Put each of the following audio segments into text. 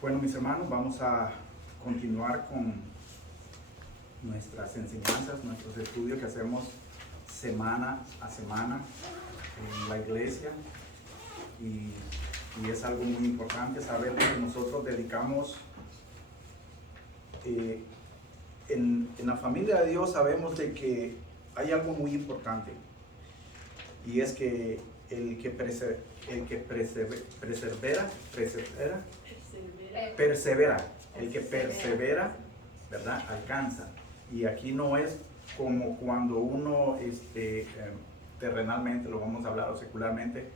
Bueno, mis hermanos, vamos a continuar con nuestras enseñanzas, nuestros estudios que hacemos semana a semana en la iglesia. Y es algo muy importante saber que nosotros dedicamos, en la familia de Dios sabemos de que hay algo muy importante, y es que el que persevera, ¿verdad? Alcanza. Y aquí no es como cuando uno terrenalmente, lo vamos a hablar, o secularmente,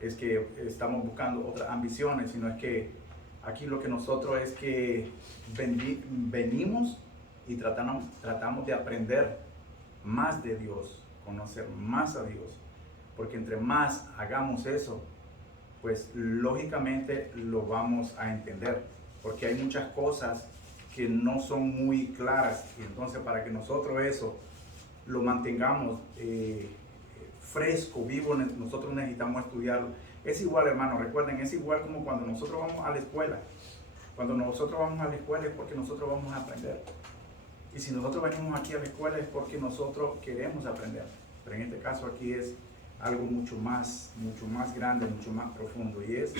es que estamos buscando otras ambiciones, sino es que aquí lo que nosotros es que venimos y tratamos de aprender más de Dios, conocer más a Dios, porque entre más hagamos eso, pues lógicamente lo vamos a entender, porque hay muchas cosas que no son muy claras, y entonces para que nosotros eso lo mantengamos fresco, vivo, nosotros necesitamos estudiarlo. Es igual, hermano, recuerden, es igual como cuando nosotros vamos a la escuela. Cuando nosotros vamos a la escuela es porque nosotros vamos a aprender. Y si nosotros venimos aquí a la escuela es porque nosotros queremos aprender. Pero en este caso aquí es algo mucho más grande, mucho más profundo, y es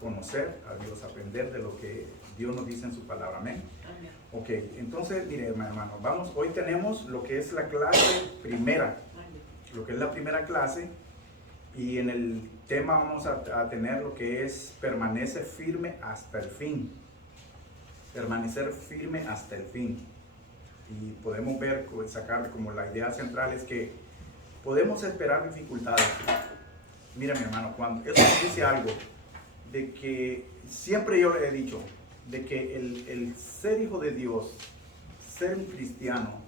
conocer a Dios, aprender de lo que Dios nos dice en su palabra. Amén. Amén. Ok, entonces, mire, hermano, vamos, hoy tenemos lo que es la clase primera, lo que es la primera clase, y en el tema vamos a tener lo que es permanece firme hasta el fin. Permanecer firme hasta el fin. Y podemos ver, sacar como la idea central es que podemos esperar dificultades. Mira, mi hermano, cuando eso dice algo de que siempre yo le he dicho de que el ser hijo de Dios, ser un cristiano,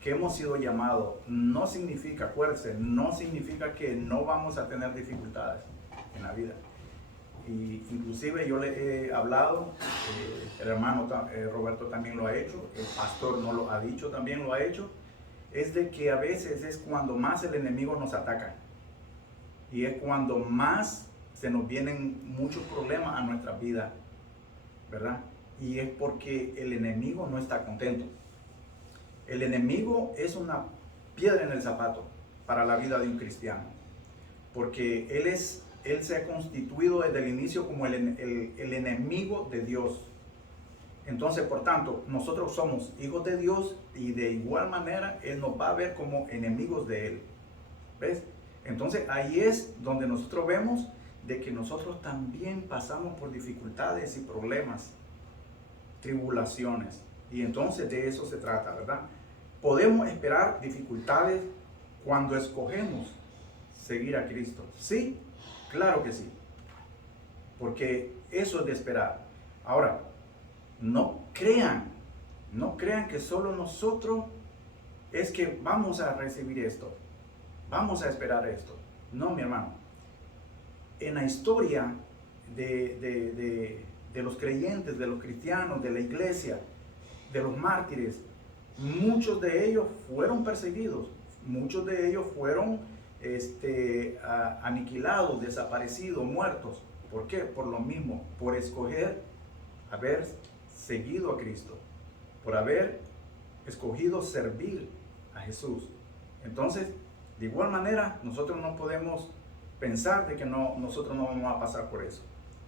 que hemos sido llamados, no significa, acuérdense, no significa que no vamos a tener dificultades en la vida. Y inclusive yo le he hablado, el hermano Roberto también lo ha hecho, el pastor no lo ha dicho, también lo ha hecho, es de que a veces es cuando más el enemigo nos ataca, y es cuando más se nos vienen muchos problemas a nuestra vida, ¿verdad? Y es porque el enemigo no está contento. El enemigo es una piedra en el zapato para la vida de un cristiano, porque él se ha constituido desde el inicio como el enemigo de Dios. Entonces, por tanto, nosotros somos hijos de Dios, y de igual manera Él nos va a ver como enemigos de Él. ¿Ves? Entonces, ahí es donde nosotros vemos de que nosotros también pasamos por dificultades y problemas, tribulaciones. Y entonces de eso se trata, ¿verdad? Podemos esperar dificultades cuando escogemos seguir a Cristo. Sí, claro que sí. Porque eso es de esperar. Ahora, no crean que solo nosotros es que vamos a recibir esto, vamos a esperar esto. No, mi hermano. En la historia de los creyentes, de los cristianos, de la iglesia, de los mártires, muchos de ellos fueron perseguidos, muchos de ellos fueron aniquilados, desaparecidos, muertos. ¿Por qué? Por lo mismo, por escoger haber seguido a Cristo, por haber escogido servir a Jesús. Entonces, de igual manera, nosotros no podemos pensar de que nosotros no vamos a pasar por eso.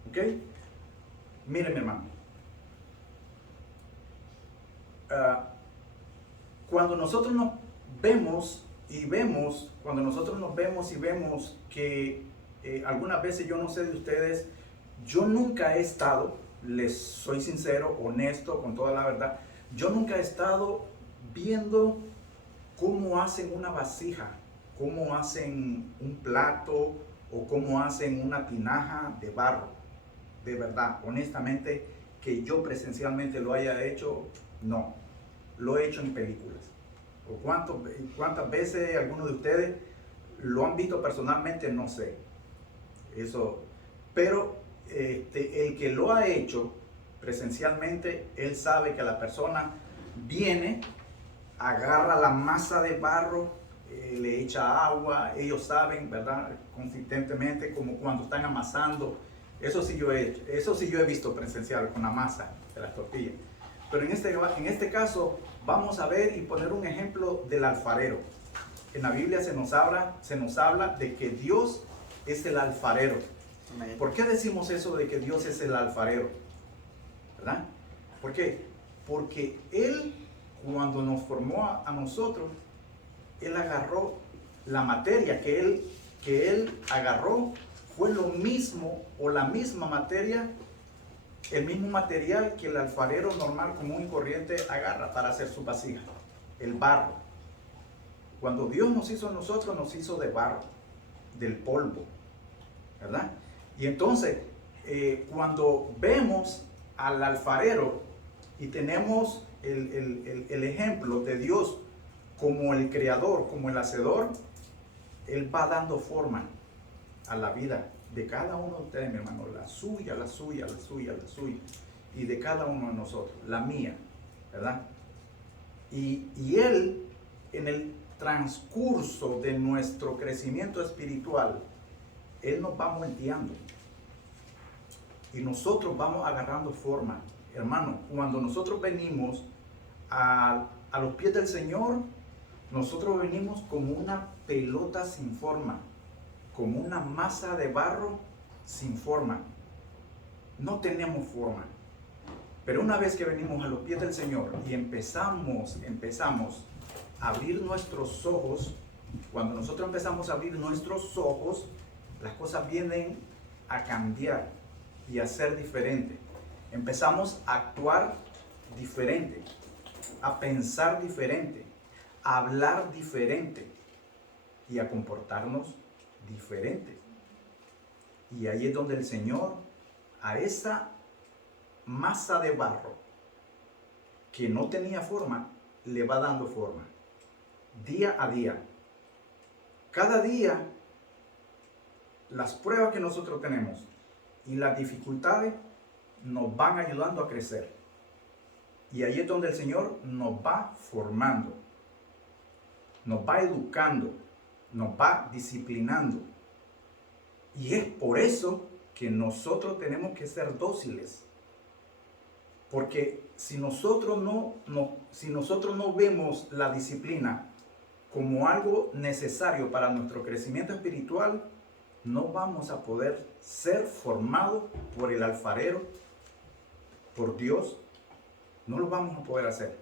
¿Ok? Miren, mi hermano. Cuando nosotros nos vemos que algunas veces, yo no sé de ustedes, yo nunca he estado, les soy sincero, honesto, con toda la verdad, yo nunca he estado viendo cómo hacen una vasija, cómo hacen un plato, o cómo hacen una tinaja de barro. De verdad, honestamente, que yo presencialmente lo haya hecho, no. Lo he hecho en películas. ¿O cuántas veces algunos de ustedes lo han visto personalmente? No sé. Eso. Pero el que lo ha hecho presencialmente, él sabe que la persona viene, agarra la masa de barro, le echa agua. Ellos saben, ¿verdad? Consistentemente, como cuando están amasando Eso sí yo he hecho, eso sí yo he visto presencial con la masa de las tortillas. Pero en este caso vamos a ver y poner un ejemplo del alfarero. En la Biblia se nos habla de que Dios es el alfarero. Amén. ¿Por qué decimos eso de que Dios es el alfarero? ¿Verdad? ¿Por qué? Porque Él, cuando nos formó a nosotros, Él agarró la materia que Él agarró, fue lo mismo o la misma materia, el mismo material que el alfarero normal, común y corriente agarra para hacer su vasija, el barro. Cuando Dios nos hizo a nosotros, nos hizo de barro, del polvo, ¿verdad? Y entonces, cuando vemos al alfarero y tenemos el ejemplo de Dios como el creador, como el hacedor, Él va dando forma a la vida de cada uno de ustedes, mi hermano, la suya, la suya, la suya, la suya, y de cada uno de nosotros, la mía, ¿verdad? Y Él, en el transcurso de nuestro crecimiento espiritual, Él nos va moldeando y nosotros vamos agarrando forma. Hermano, cuando nosotros venimos a los pies del Señor, nosotros venimos como una pelota sin forma, como una masa de barro sin forma. No tenemos forma. Pero una vez que venimos a los pies del Señor y empezamos a abrir nuestros ojos, cuando nosotros empezamos a abrir nuestros ojos, las cosas vienen a cambiar y a ser diferentes. Empezamos a actuar diferente, a pensar diferente, a hablar diferente y a comportarnos diferente. Y ahí es donde el Señor, a esa masa de barro que no tenía forma, le va dando forma. Día a día. Cada día, las pruebas que nosotros tenemos y las dificultades nos van ayudando a crecer. Y ahí es donde el Señor nos va formando, nos va educando, nos va disciplinando. Y es por eso que nosotros tenemos que ser dóciles. Porque si nosotros no vemos la disciplina como algo necesario para nuestro crecimiento espiritual, no vamos a poder ser formados por el alfarero, por Dios. No lo vamos a poder hacer.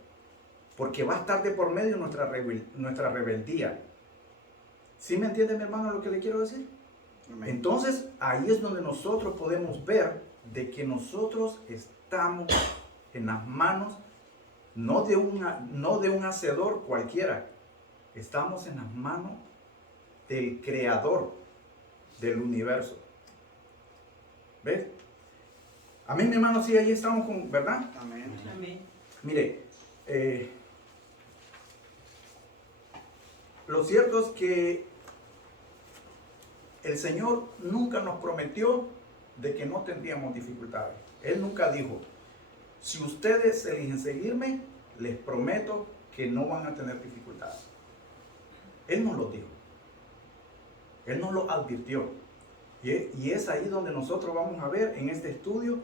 Porque va a estar de por medio nuestra rebeldía. ¿Sí me entiende, mi hermano, lo que le quiero decir? Amén. Entonces, ahí es donde nosotros podemos ver de que nosotros estamos en las manos, no de un hacedor cualquiera, estamos en las manos del creador del universo. ¿Ves? Amén, mi hermano, sí, ahí estamos con, ¿verdad? Amén. Amén. Mire, lo cierto es que el Señor nunca nos prometió de que no tendríamos dificultades. Él nunca dijo, si ustedes eligen seguirme, les prometo que no van a tener dificultades. Él nos lo dijo. Él nos lo advirtió. Y es ahí donde nosotros vamos a ver en este estudio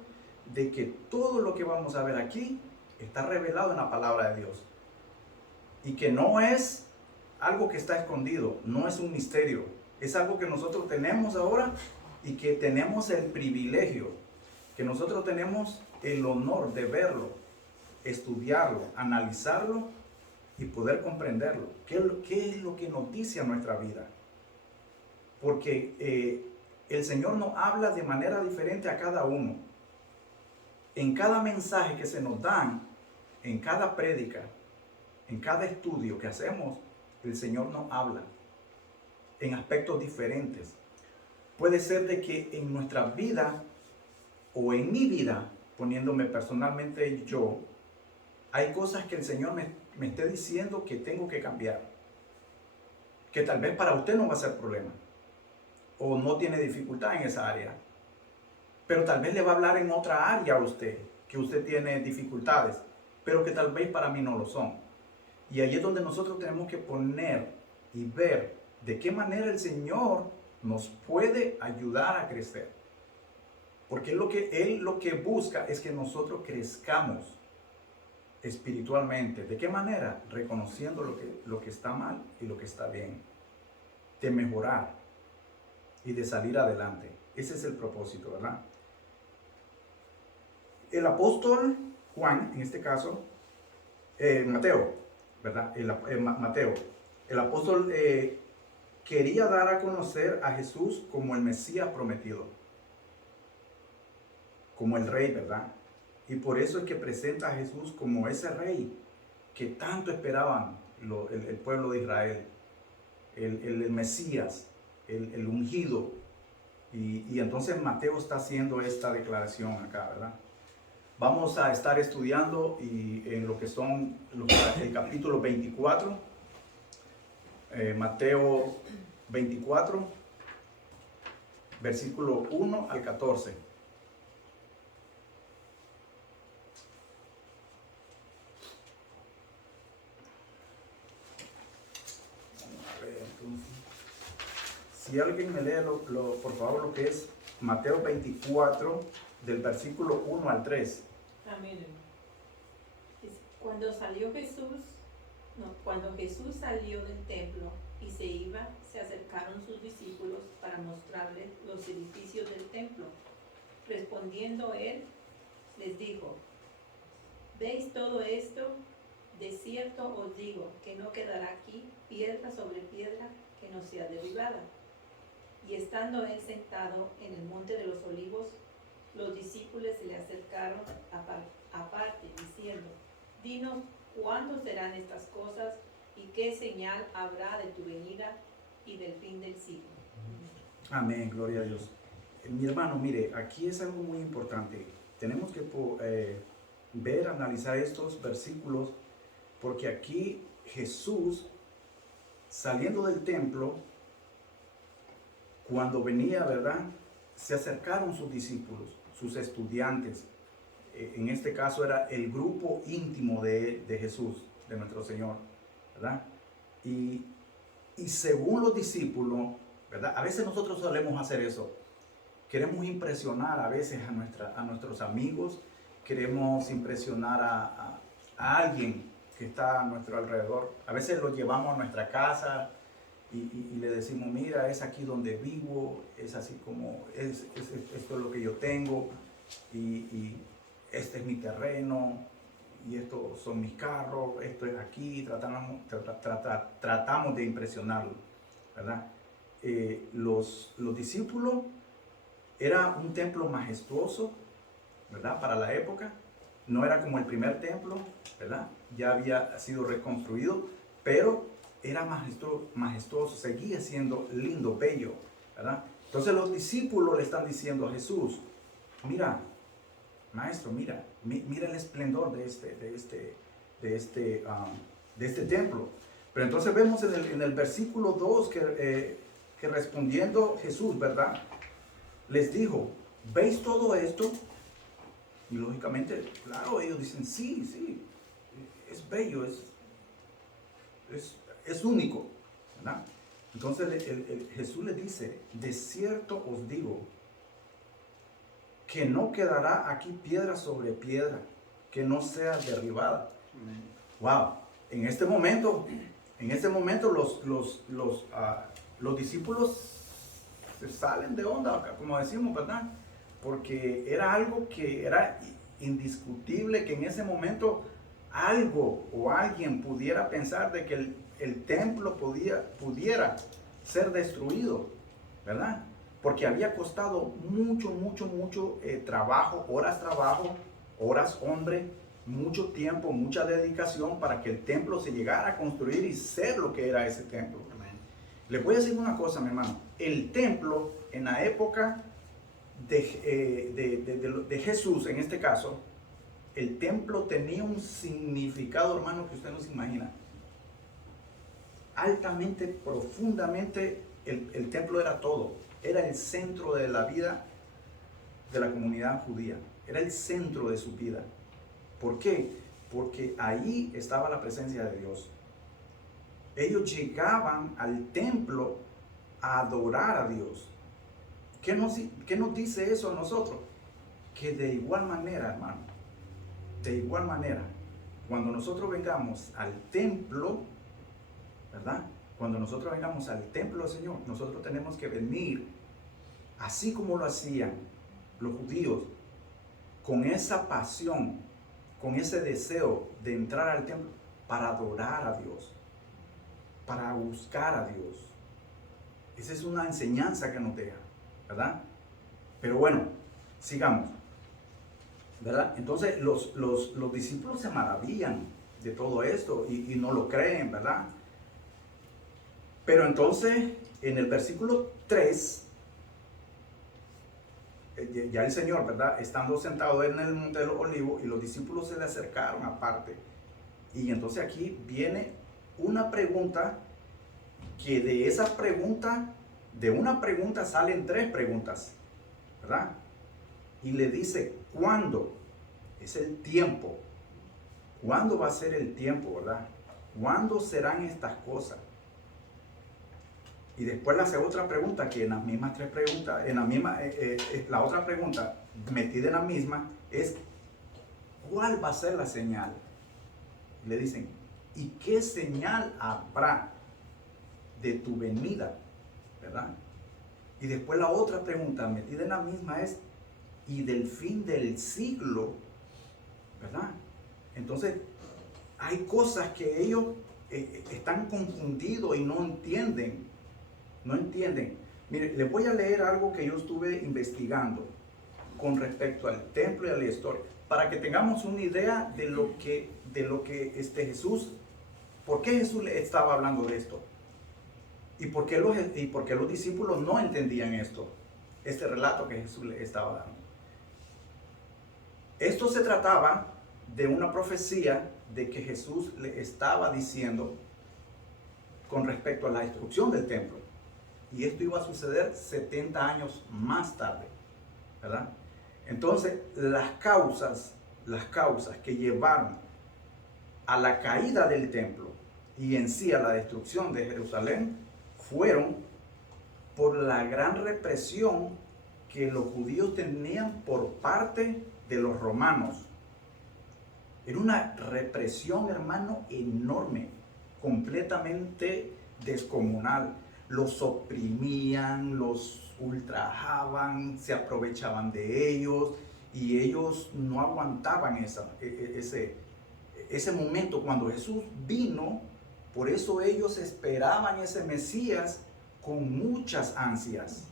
de que todo lo que vamos a ver aquí está revelado en la palabra de Dios. Y que no es algo que está escondido, no es un misterio. Es algo que nosotros tenemos ahora y que tenemos el privilegio, que nosotros tenemos el honor de verlo, estudiarlo, analizarlo y poder comprenderlo. ¿Qué es lo que nos dice a nuestra vida? Porque el Señor nos habla de manera diferente a cada uno. En cada mensaje que se nos dan, en cada prédica, en cada estudio que hacemos, el Señor nos habla en aspectos diferentes. Puede ser de que en nuestra vida o en mi vida, poniéndome personalmente yo, hay cosas que el Señor me esté diciendo que tengo que cambiar. Que tal vez para usted no va a ser problema. O no tiene dificultad en esa área. Pero tal vez le va a hablar en otra área a usted, que usted tiene dificultades, pero que tal vez para mí no lo son. Y ahí es donde nosotros tenemos que poner y ver de qué manera el Señor nos puede ayudar a crecer. Porque él lo que busca es que nosotros crezcamos espiritualmente. ¿De qué manera? Reconociendo lo que está mal y lo que está bien. De mejorar y de salir adelante. Ese es el propósito, ¿verdad? El apóstol Juan, en este caso, Mateo, ¿verdad? Mateo, el apóstol quería dar a conocer a Jesús como el Mesías prometido, como el rey, ¿verdad? Y por eso es que presenta a Jesús como ese rey que tanto esperaban el pueblo de Israel, el Mesías, el ungido. Y entonces Mateo está haciendo esta declaración acá, ¿verdad? Vamos a estar estudiando y en lo que son el capítulo 24, Mateo 24, versículo 1 al 14. Si alguien me lee, por favor, lo que es Mateo 24, del versículo 1 al 3. Amén. Cuando Jesús salió del templo y se iba, se acercaron sus discípulos para mostrarles los edificios del templo. Respondiendo él, les dijo: ¿Veis todo esto? De cierto os digo que no quedará aquí piedra sobre piedra que no sea derribada. Y estando él sentado en el monte de los olivos, los discípulos se le acercaron aparte, diciendo: Dinos, ¿cuándo serán estas cosas? ¿Y qué señal habrá de tu venida y del fin del siglo? Amén, gloria a Dios. Mi hermano, mire, aquí es algo muy importante. Tenemos que ver, analizar estos versículos, porque aquí Jesús, saliendo del templo, cuando venía, ¿verdad?, se acercaron sus discípulos, sus estudiantes. En este caso era el grupo íntimo de Jesús, de nuestro Señor, ¿verdad? Y según los discípulos, ¿verdad? A veces nosotros solemos hacer eso. Queremos impresionar a veces a nuestros amigos, queremos impresionar a alguien que está a nuestro alrededor. A veces lo llevamos a nuestra casa y le decimos: mira, es aquí donde vivo, es así como, esto es lo que yo tengo, y este es mi terreno, y estos son mis carros, esto es aquí. Tratamos de impresionarlo, ¿verdad? Los discípulos, era un templo majestuoso, ¿verdad? Para la época, no era como el primer templo, ¿verdad? Ya había sido reconstruido, pero era majestuoso, seguía siendo lindo, bello, ¿verdad? Entonces los discípulos le están diciendo a Jesús: mira, maestro, mira el esplendor de este templo. Pero entonces vemos en el versículo 2 que respondiendo Jesús, ¿verdad?, les dijo: ¿veis todo esto? Y lógicamente, claro, ellos dicen: sí, es bello, es único, ¿verdad? Entonces Jesús le dice: de cierto os digo que no quedará aquí piedra sobre piedra que no sea derribada. Wow, en este momento los discípulos se salen de onda, como decimos, ¿verdad? Porque era algo que era indiscutible, que en ese momento algo o alguien pudiera pensar de que el templo pudiera ser destruido, ¿verdad? Porque había costado mucho trabajo, horas hombre, mucho tiempo, mucha dedicación para que el templo se llegara a construir y ser lo que era ese templo. Les voy a decir una cosa, mi hermano. El templo en la época de Jesús, en este caso, el templo tenía un significado, hermano, que usted no se imagina. Altamente, profundamente, el templo era todo. Era el centro de la vida de la comunidad judía. Era el centro de su vida. ¿Por qué? Porque ahí estaba la presencia de Dios. Ellos llegaban al templo a adorar a Dios. ¿Qué nos dice eso a nosotros? que de igual manera, hermano, de igual manera, cuando nosotros vengamos al templo, ¿verdad? Cuando nosotros vengamos al templo del Señor, nosotros tenemos que venir, así como lo hacían los judíos, con esa pasión, con ese deseo de entrar al templo para adorar a Dios, para buscar a Dios. Esa es una enseñanza que nos deja, ¿verdad? Pero bueno, sigamos, ¿verdad? Entonces los discípulos se maravillan de todo esto y no lo creen, ¿verdad? Pero entonces en el versículo 3, ya el Señor, ¿verdad? Estando sentado en el monte de los olivos y los discípulos se le acercaron aparte. Y entonces aquí viene una pregunta que de esa pregunta, de una pregunta salen tres preguntas, ¿verdad? Y le dice, ¿cuándo? Es el tiempo. ¿Cuándo va a ser el tiempo, verdad? ¿Cuándo serán estas cosas? Y después le hace otra pregunta, que en las mismas tres preguntas, la otra pregunta metida en la misma es, ¿cuál va a ser la señal? Y le dicen, ¿y qué señal habrá de tu venida? ¿Verdad? Y después la otra pregunta metida en la misma es, ¿y del fin del siglo? ¿Verdad? Entonces, hay cosas que ellos están confundidos y no entienden. No entienden. Mire, les voy a leer algo que yo estuve investigando con respecto al templo y a la historia, para que tengamos una idea de lo que Jesús, por qué Jesús le estaba hablando de esto y por qué los discípulos no entendían esto, este relato que Jesús le estaba dando. Esto se trataba de una profecía de que Jesús le estaba diciendo con respecto a la destrucción del templo. Y esto iba a suceder 70 años más tarde, ¿verdad? Entonces, las causas que llevaron a la caída del templo y en sí a la destrucción de Jerusalén fueron por la gran represión que los judíos tenían por parte de los romanos. Era una represión, hermano, enorme, completamente descomunal. Los oprimían, los ultrajaban, se aprovechaban de ellos y ellos no aguantaban ese momento cuando Jesús vino. Por eso ellos esperaban ese Mesías con muchas ansias,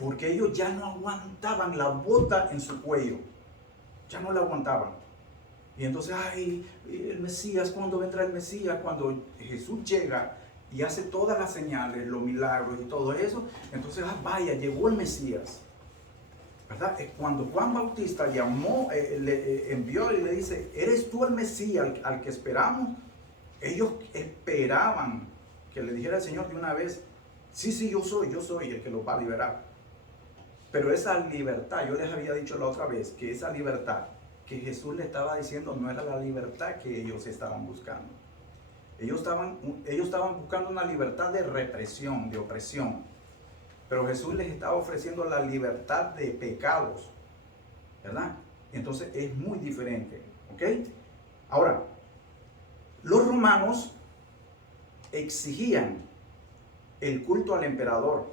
porque ellos ya no aguantaban la bota en su cuello, ya no la aguantaban. Y entonces, ay, el Mesías, ¿cuándo vendrá el Mesías? Cuando Jesús llega y hace todas las señales, los milagros y todo eso, entonces, vaya, llegó el Mesías, ¿verdad? Cuando Juan Bautista llamó, le envió y le dice, ¿eres tú el Mesías al que esperamos? Ellos esperaban que le dijera el Señor de una vez, sí, yo soy el que los va a liberar. Pero esa libertad, yo les había dicho la otra vez, que esa libertad que Jesús le estaba diciendo no era la libertad que ellos estaban buscando. Ellos estaban buscando una libertad de represión, de opresión. Pero Jesús les estaba ofreciendo la libertad de pecados, ¿verdad? Entonces es muy diferente, ¿ok? Ahora, los romanos exigían el culto al emperador,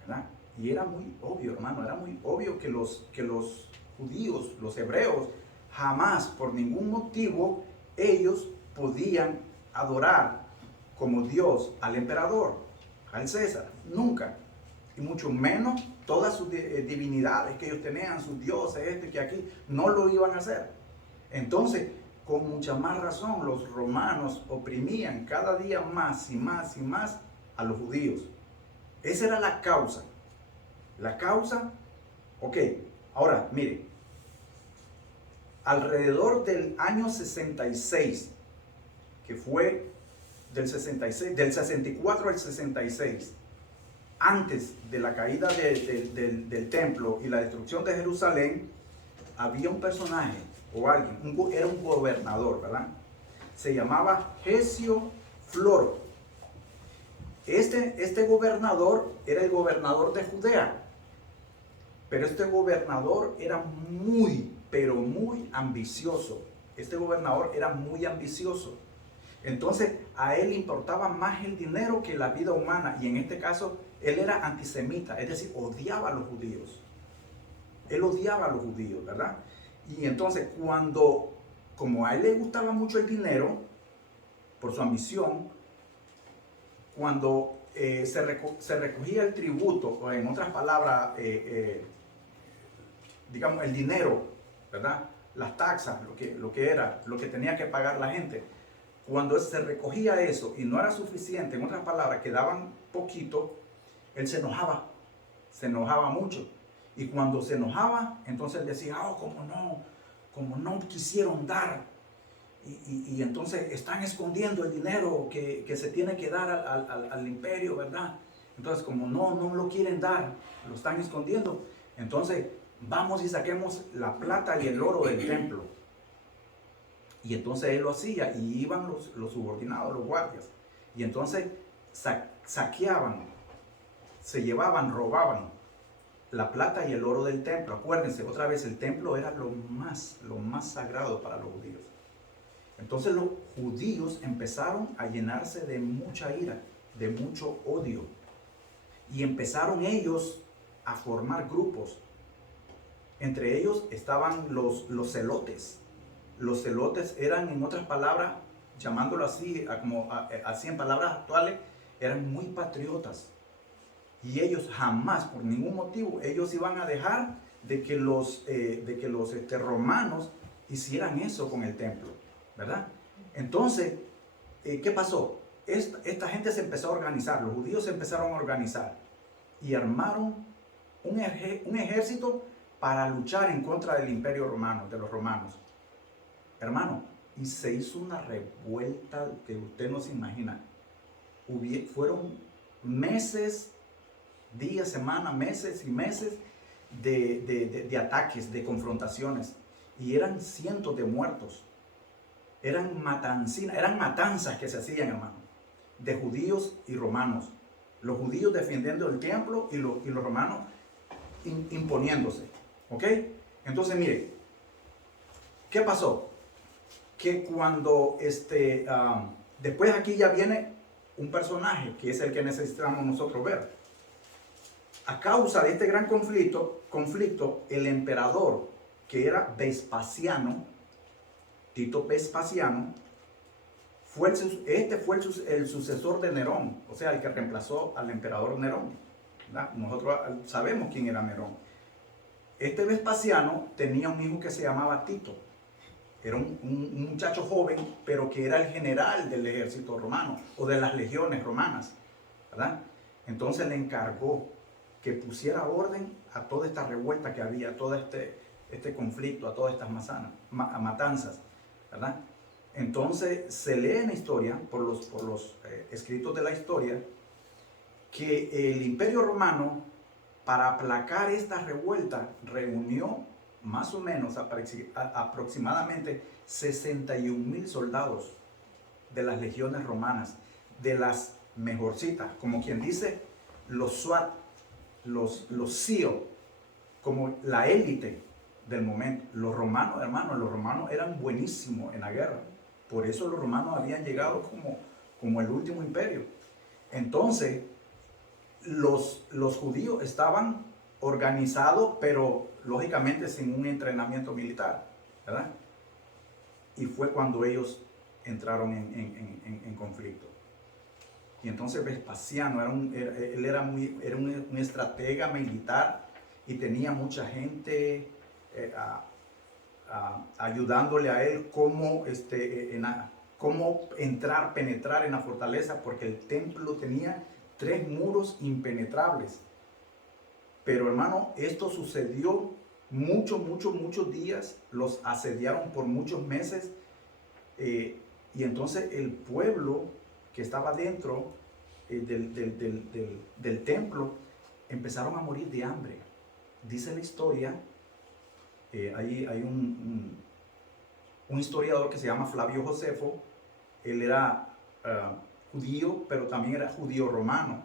¿verdad? Y era muy obvio, hermano, era muy obvio que los judíos, los hebreos, jamás, por ningún motivo, ellos podían adorar como Dios al emperador, al César, nunca. Y mucho menos todas sus divinidades que ellos tenían, sus dioses, esto y que aquí, no lo iban a hacer. Entonces, con mucha más razón, los romanos oprimían cada día más y más y más a los judíos. Esa era la causa. La causa, ok, ahora mire, alrededor del año 66, que fue del 64 al 66, antes de la caída del templo y la destrucción de Jerusalén, había un personaje o alguien, era un gobernador, ¿verdad? Se llamaba Gesio Floro. Este gobernador era el gobernador de Judea. Pero este gobernador era muy, pero muy ambicioso. Este gobernador era muy ambicioso. Entonces, a él le importaba más el dinero que la vida humana. Y en este caso, él era antisemita, es decir, odiaba a los judíos. Él odiaba a los judíos, ¿verdad? Y entonces, como a él le gustaba mucho el dinero, por su ambición, cuando se recogía el tributo, o en otras palabras, digamos, el dinero, ¿verdad? Las taxas, lo que tenía que pagar la gente. Cuando se recogía eso y no era suficiente, en otras palabras, quedaban poquito, él se enojaba mucho. Y cuando se enojaba, entonces él decía, oh, como no quisieron dar. Y entonces están escondiendo el dinero que se tiene que dar al imperio, ¿verdad? Entonces, como no lo quieren dar, lo están escondiendo. Entonces, vamos y saquemos la plata y el oro del templo. Y entonces él lo hacía y iban los subordinados, los guardias. Y entonces saqueaban, se llevaban, robaban la plata y el oro del templo. Acuérdense, otra vez, el templo era lo más sagrado para los judíos. Entonces los judíos empezaron a llenarse de mucha ira, de mucho odio. Y empezaron ellos a formar grupos. Entre ellos estaban los celotes. Los celotes eran, en otras palabras, llamándolo así, así en palabras actuales, eran muy patriotas. Y ellos jamás, por ningún motivo, ellos iban a dejar de que los romanos hicieran eso con el templo, ¿verdad? Entonces, ¿qué pasó? Esta gente se empezó a organizar, los judíos se empezaron a organizar y armaron un ejército para luchar en contra del imperio romano, de los romanos. Hermano, y se hizo una revuelta que usted no se imagina. Fueron meses, días, semanas, meses y meses de ataques, de confrontaciones. Y eran cientos de muertos. Eran matanzas que se hacían, hermano, de judíos y romanos. Los judíos defendiendo el templo y los romanos imponiéndose. ¿Ok? Entonces, mire, ¿qué pasó? Que cuando después aquí ya viene un personaje que es el que necesitamos nosotros ver. A causa de este gran conflicto, el emperador, que era Vespasiano, Tito Vespasiano, fue el sucesor de Nerón, o sea, el que reemplazó al emperador Nerón, ¿verdad? Nosotros sabemos quién era Nerón. Este Vespasiano tenía un hijo que se llamaba Tito. Era un muchacho joven, pero que era el general del ejército romano o de las legiones romanas, ¿verdad? Entonces le encargó que pusiera orden a toda esta revuelta que había, a todo este conflicto, a todas estas matanzas, ¿verdad? Entonces se lee en la historia, por los escritos de la historia, que el imperio romano, para aplacar esta revuelta, reunió más o menos aproximadamente 61,000 soldados de las legiones romanas, de las mejorcitas, como quien dice, los SWAT, los SEAL, como la élite del momento. Los romanos, hermanos, los romanos eran buenísimos en la guerra. Por eso los romanos habían llegado como el último imperio. Entonces, los judíos estaban organizados, pero lógicamente sin un entrenamiento militar, ¿verdad? Y fue cuando ellos entraron en conflicto. Y entonces Vespasiano era un estratega militar y tenía mucha gente ayudándole a él cómo penetrar en la fortaleza, porque el templo tenía 3 muros impenetrables. Pero hermano, esto sucedió muchos días, los asediaron por muchos meses, y entonces el pueblo que estaba dentro del templo empezaron a morir de hambre. Dice la historia, hay un historiador que se llama Flavio Josefo. Él era judío, pero también era judío romano.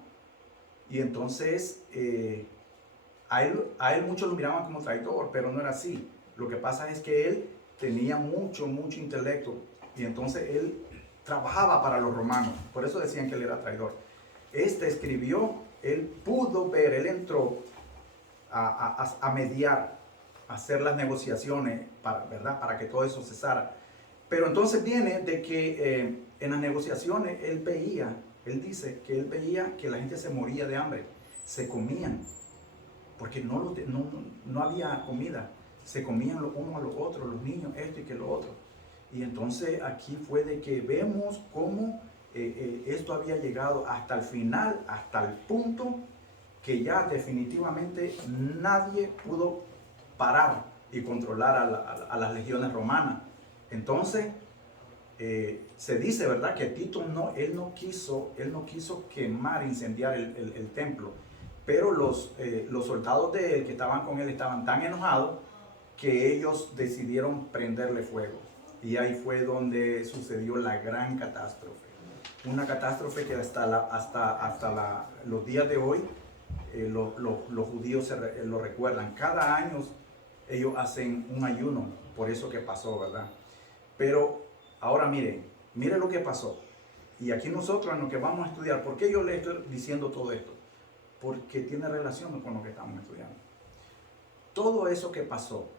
Y entonces a él muchos lo miraban como traidor, pero no era así. Lo que pasa es que él tenía mucho intelecto y entonces él trabajaba para los romanos. Por eso decían que él era traidor. Este escribió, él pudo ver, él entró a mediar, a hacer las negociaciones, ¿verdad? Para que todo eso cesara. Pero entonces viene de que en las negociaciones él dice que él veía que la gente se moría de hambre, se comían, porque no había comida, se comían los unos a los otros, los niños, esto y que lo otro. Y entonces aquí fue de que vemos cómo esto había llegado hasta el final, hasta el punto que ya definitivamente nadie pudo parar y controlar a las legiones romanas. Entonces, se dice, ¿verdad?, que Tito él no quiso quemar, incendiar el templo, pero los soldados de él que estaban con él estaban tan enojados que ellos decidieron prenderle fuego. Y ahí fue donde sucedió la gran catástrofe. Una catástrofe que hasta los días de hoy los judíos lo recuerdan. Cada año ellos hacen un ayuno por eso que pasó, ¿verdad? Pero ahora mire lo que pasó. Y aquí nosotros en lo que vamos a estudiar, ¿por qué yo le estoy diciendo todo esto? Porque tiene relación con lo que estamos estudiando. Todo eso que pasó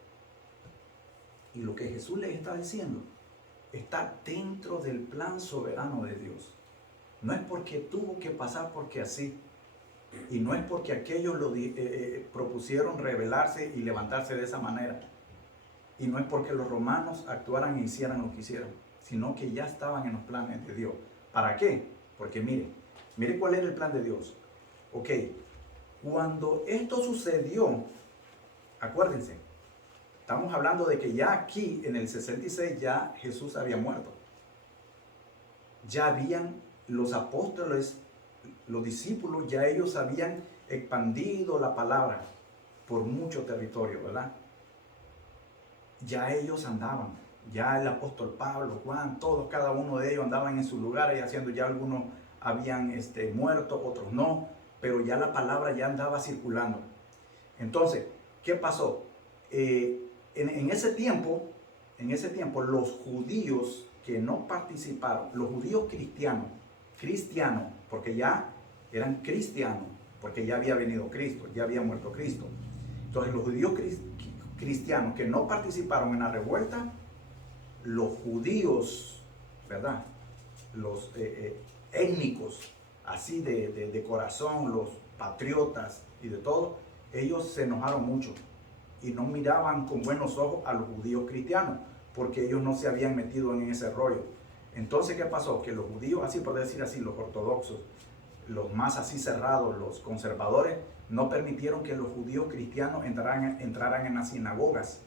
y lo que Jesús les está diciendo está dentro del plan soberano de Dios. No es porque tuvo que pasar porque así. Y no es porque aquellos propusieron rebelarse y levantarse de esa manera. Y no es porque los romanos actuaran e hicieran lo que hicieron, sino que ya estaban en los planes de Dios. ¿Para qué? Porque mire cuál era el plan de Dios. Ok, cuando esto sucedió, acuérdense, estamos hablando de que ya aquí en el 66 ya Jesús había muerto. Ya habían los apóstoles, los discípulos, ya ellos habían expandido la palabra por mucho territorio, ¿verdad? Ya ellos andaban, ya el apóstol Pablo, Juan, todos, cada uno de ellos andaban en sus lugares haciendo, ya algunos habían muerto, otros no, pero ya la palabra ya andaba circulando. Entonces, ¿qué pasó? En ese tiempo, los judíos que no participaron, los judíos cristianos, porque ya eran cristianos, porque ya había venido Cristo, ya había muerto Cristo. Entonces, los judíos cristianos que no participaron en la revuelta, los judíos, ¿verdad? Los étnicos, así de corazón, los patriotas y de todo, ellos se enojaron mucho y no miraban con buenos ojos a los judíos cristianos, porque ellos no se habían metido en ese rollo. Entonces, ¿qué pasó? Que los judíos, así por decir así, los ortodoxos, los más así cerrados, los conservadores, no permitieron que los judíos cristianos entraran en las sinagogas,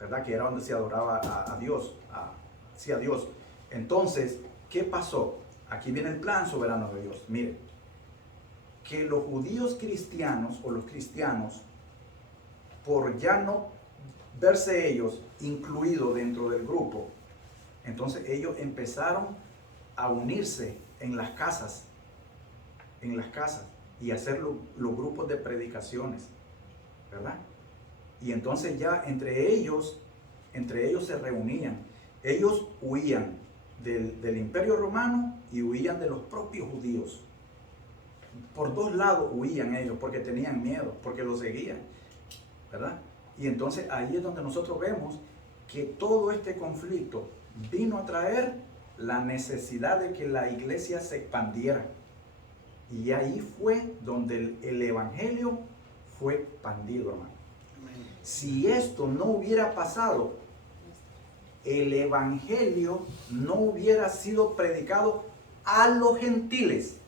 ¿verdad? Que era donde se adoraba a Dios, a Dios. Entonces, ¿qué pasó? Aquí viene el plan soberano de Dios. Mire, que los judíos cristianos o los cristianos, por ya no verse ellos incluidos dentro del grupo, entonces ellos empezaron a unirse en las casas y hacer los grupos de predicaciones, ¿verdad? Y entonces ya entre ellos se reunían. Ellos huían del imperio romano y huían de los propios judíos. Por dos lados huían ellos porque tenían miedo, porque los seguían, ¿verdad? Y entonces ahí es donde nosotros vemos que todo este conflicto vino a traer la necesidad de que la iglesia se expandiera. Y ahí fue donde el evangelio fue expandido, hermano. Si esto no hubiera pasado, el evangelio no hubiera sido predicado a los gentiles.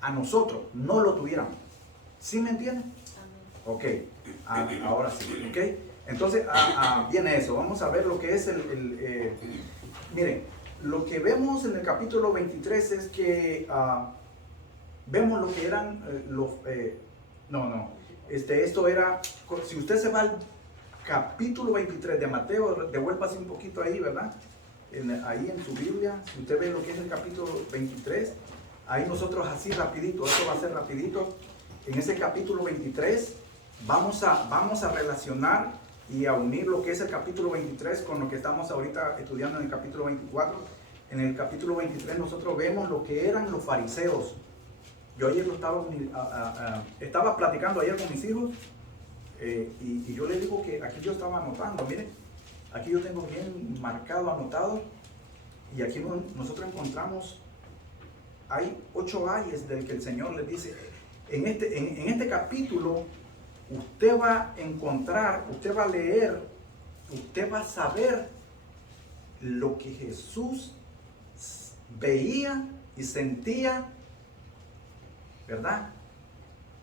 A nosotros no lo tuviéramos. ¿Sí me entienden? Ok, ahora sí, ok. Entonces, viene eso. Vamos a ver lo que es miren, lo que vemos en el capítulo 23 es que vemos lo que eran esto era, si usted se va al capítulo 23 de Mateo, devuélvase un poquito ahí, ¿verdad? Ahí en su Biblia, si usted ve lo que es el capítulo 23, ahí nosotros así rapidito, esto va a ser rapidito, en ese capítulo 23, vamos a relacionar y a unir lo que es el capítulo 23 con lo que estamos ahorita estudiando en el capítulo 24. En el capítulo 23 nosotros vemos lo que eran los fariseos. Yo ayer estaba platicando ayer con mis hijos y yo les digo que aquí yo estaba anotando, miren, aquí yo tengo bien marcado, anotado, y aquí nosotros encontramos, hay 8 ayes del que el Señor les dice, en este capítulo usted va a encontrar, usted va a leer, usted va a saber lo que Jesús veía y sentía, ¿verdad?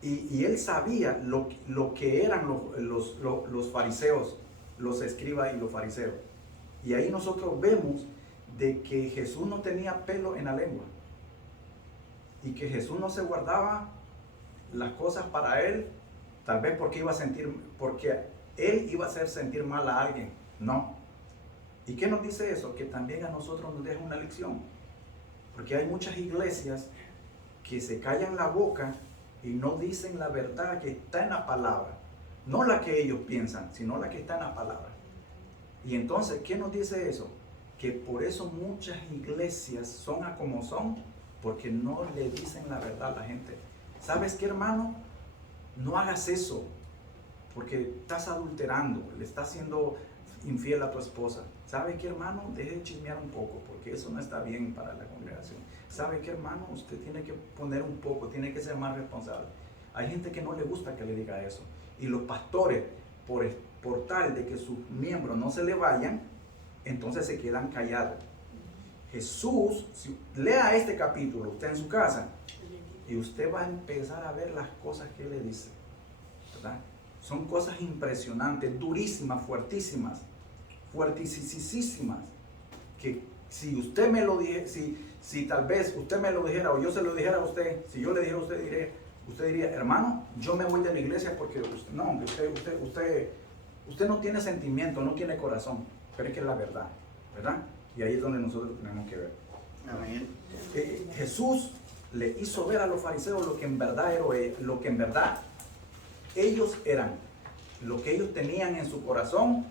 Y él sabía lo que eran los fariseos, los escribas y los fariseos. Y ahí nosotros vemos de que Jesús no tenía pelo en la lengua. Y que Jesús no se guardaba las cosas para él, tal vez porque él iba a hacer sentir mal a alguien. No. ¿Y qué nos dice eso? Que también a nosotros nos deja una lección. Porque hay muchas iglesias que se callan la boca y no dicen la verdad que está en la palabra. No la que ellos piensan, sino la que está en la palabra. Y entonces, ¿qué nos dice eso? Que por eso muchas iglesias son a como son, porque no le dicen la verdad a la gente. ¿Sabes qué, hermano? No hagas eso, porque estás adulterando, le estás siendo infiel a tu esposa. ¿Sabe qué, hermano? Deje de chismear un poco, porque eso no está bien para la congregación. ¿Sabe qué, hermano? Usted tiene que poner un poco, tiene que ser más responsable. Hay gente que no le gusta que le diga eso. Y los pastores, por tal de que sus miembros no se le vayan, entonces se quedan callados. Jesús, lea este capítulo, usted en su casa, y usted va a empezar a ver las cosas que él le dice, ¿verdad? Son cosas impresionantes, durísimas, fuertísimas, fuertísimas, que si usted me lo dijera, si tal vez usted me lo dijera o yo se lo dijera a usted, si yo le dijera a usted, usted diría, hermano, yo me voy de la iglesia porque usted no tiene sentimiento, no tiene corazón, pero es que es la verdad, ¿verdad? Y ahí es donde nosotros tenemos que ver. Amén. Jesús le hizo ver a los fariseos lo que en verdad ellos eran, lo que ellos tenían en su corazón,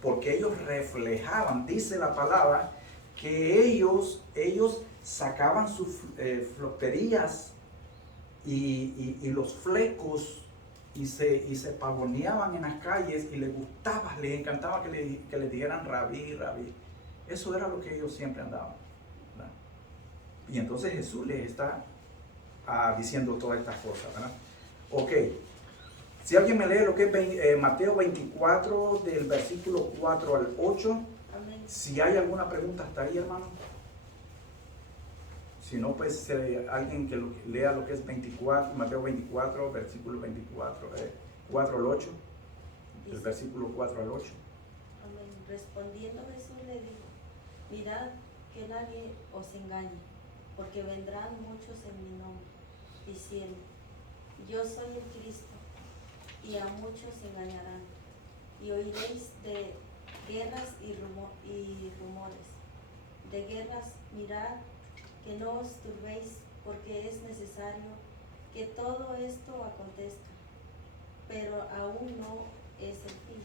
porque ellos reflejaban, dice la palabra, que ellos sacaban sus flocterías y los flecos y se pavoneaban en las calles y les gustaba, les encantaba que les dijeran rabí, rabí. Eso era lo que ellos siempre andaban, ¿verdad? Y entonces Jesús les está diciendo todas estas cosas, ¿verdad? Ok, si alguien me lee lo que es Mateo 24 del versículo 4 al 8. Amén. Si hay alguna pregunta hasta ahí, hermano. Si no, pues alguien que lea lo que es Mateo 24, versículo 4 al 8. El versículo 4 al 8. Amén. Respondiendo Jesús le dijo, mirad que nadie os engañe, porque vendrán muchos en mi nombre, diciendo, yo soy el Cristo, y a muchos engañarán. Y oiréis de guerras y rumores. De guerras, mirad que no os turbéis, porque es necesario que todo esto acontezca, pero aún no es el fin,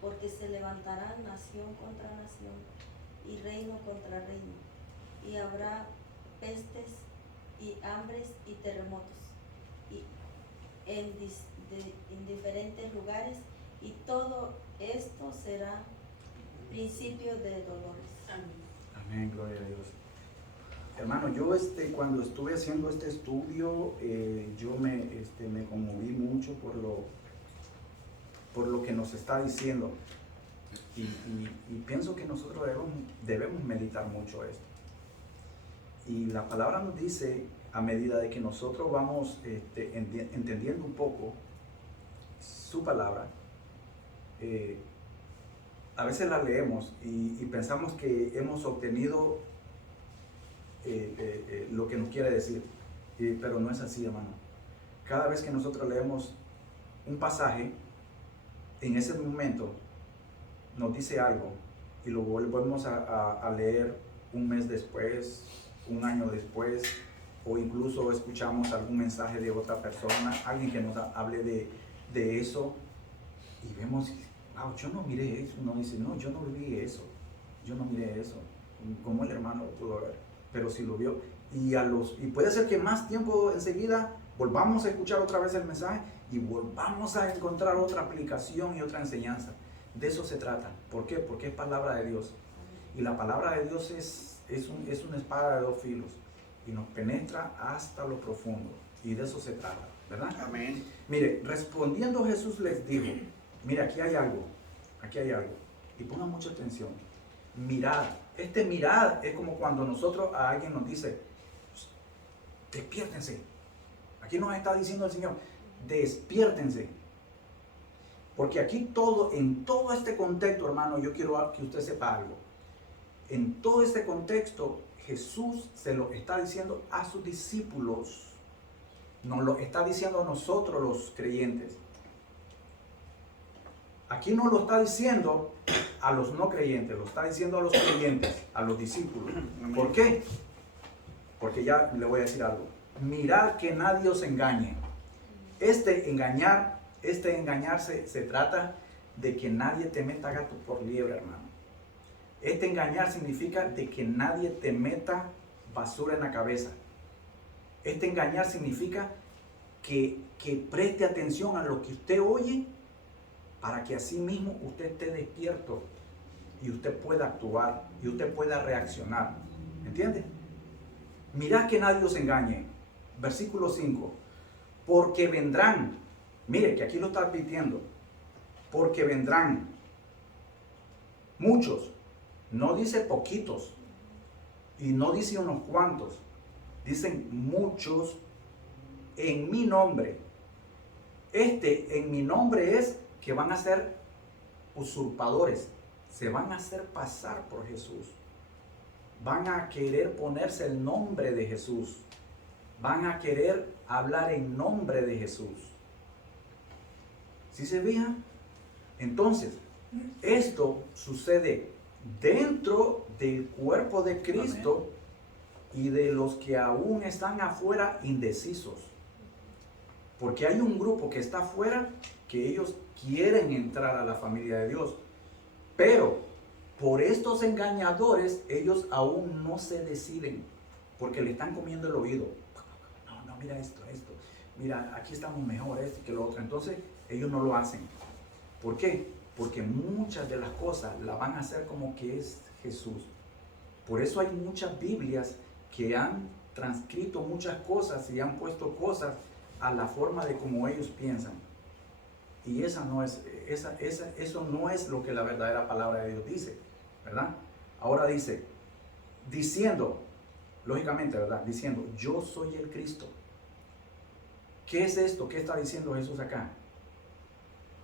porque se levantará nación contra nación y reino contra reino, y habrá pestes y hambres y terremotos y en diferentes lugares, y todo esto será principio de dolores. Amén. Amén, gloria a Dios. Hermano, yo cuando estuve haciendo este estudio, yo me conmoví mucho por lo que nos está diciendo. Y pienso que nosotros debemos meditar mucho esto. Y la palabra nos dice, a medida de que nosotros vamos entendiendo un poco su palabra, a veces la leemos y pensamos que hemos obtenido lo que nos quiere decir, pero no es así, hermano. Cada vez que nosotros leemos un pasaje, en ese momento nos dice algo y lo volvemos a leer un mes después, un año después, o incluso escuchamos algún mensaje de otra persona, alguien que nos hable de eso, y vemos, wow, yo no miré eso. Uno dice, no, yo no viví eso, yo no miré eso, como el hermano lo pudo ver, pero sí lo vio. Y puede ser que más tiempo enseguida volvamos a escuchar otra vez el mensaje y volvamos a encontrar otra aplicación y otra enseñanza. De eso se trata. ¿Por qué? Porque es palabra de Dios. Y la palabra de Dios es una espada de dos filos y nos penetra hasta lo profundo. Y de eso se trata, ¿verdad? Amén. Mire, respondiendo Jesús les dijo, mire, aquí hay algo. Y pongan mucha atención. Mirad. Este mirad es como cuando nosotros a alguien nos dice, despiértense. Aquí nos está diciendo el Señor, despiértense. Porque aquí en todo este contexto, hermano, yo quiero que usted sepa algo. En todo este contexto, Jesús se lo está diciendo a sus discípulos. Nos lo está diciendo a nosotros los creyentes. Aquí no lo está diciendo a los no creyentes, lo está diciendo a los creyentes, a los discípulos. ¿Por qué? Porque ya le voy a decir algo. Mirad que nadie os engañe. Este engañarse se trata de que nadie te meta gato por liebre, hermano. Este engañar significa de que nadie te meta basura en la cabeza. Este engañar significa que preste atención a lo que usted oye para que así mismo usted esté despierto y usted pueda actuar y usted pueda reaccionar. ¿Entiende? Mirad que nadie os engañe. Versículo 5. Porque vendrán, mire que aquí lo está advirtiendo, porque vendrán muchos, no dice poquitos y no dice unos cuantos, dicen muchos en mi nombre. En mi nombre es que van a ser usurpadores, se van a hacer pasar por Jesús, van a querer ponerse el nombre de Jesús, van a querer hablar en nombre de Jesús. ¿Sí se fijan? Entonces, esto sucede dentro del cuerpo de Cristo. Amén. Y de los que aún están afuera indecisos. Porque hay un grupo que está afuera que ellos quieren entrar a la familia de Dios. Pero por estos engañadores ellos aún no se deciden. Porque le están comiendo el oído. No, mira esto. Mira, aquí estamos mejor, esto que lo otro. Entonces ellos no lo hacen. ¿Por qué? Porque muchas de las cosas la van a hacer como que es Jesús. Por eso hay muchas Biblias que han transcrito muchas cosas y han puesto cosas a la forma de como ellos piensan. Y eso no es lo que la verdadera palabra de Dios dice, ¿verdad? Ahora dice, diciendo, lógicamente, ¿verdad? Diciendo, yo soy el Cristo. ¿Qué es esto? ¿Qué está diciendo Jesús acá?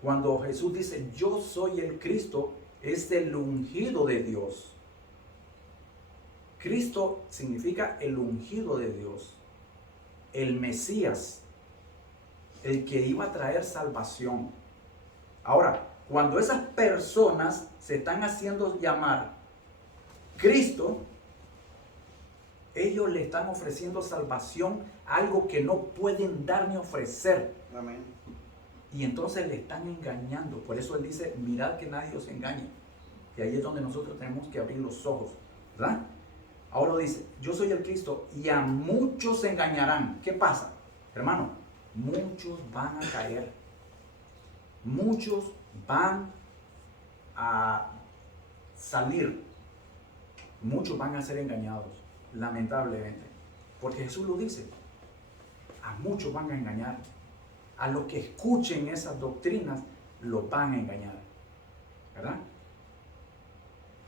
Cuando Jesús dice, yo soy el Cristo, es el ungido de Dios. Cristo significa el ungido de Dios, el Mesías, el que iba a traer salvación. Ahora, cuando esas personas se están haciendo llamar Cristo, ellos le están ofreciendo salvación, algo que no pueden dar ni ofrecer. Amén. Y entonces le están engañando. Por eso Él dice, mirad que nadie os engañe. Y ahí es donde nosotros tenemos que abrir los ojos, ¿verdad? Ahora dice, yo soy el Cristo y a muchos se engañarán. ¿Qué pasa? Hermano, muchos van a caer. Muchos van a salir. Muchos van a ser engañados, lamentablemente. Porque Jesús lo dice. A muchos van a engañar. A los que escuchen esas doctrinas, los van a engañar. ¿Verdad?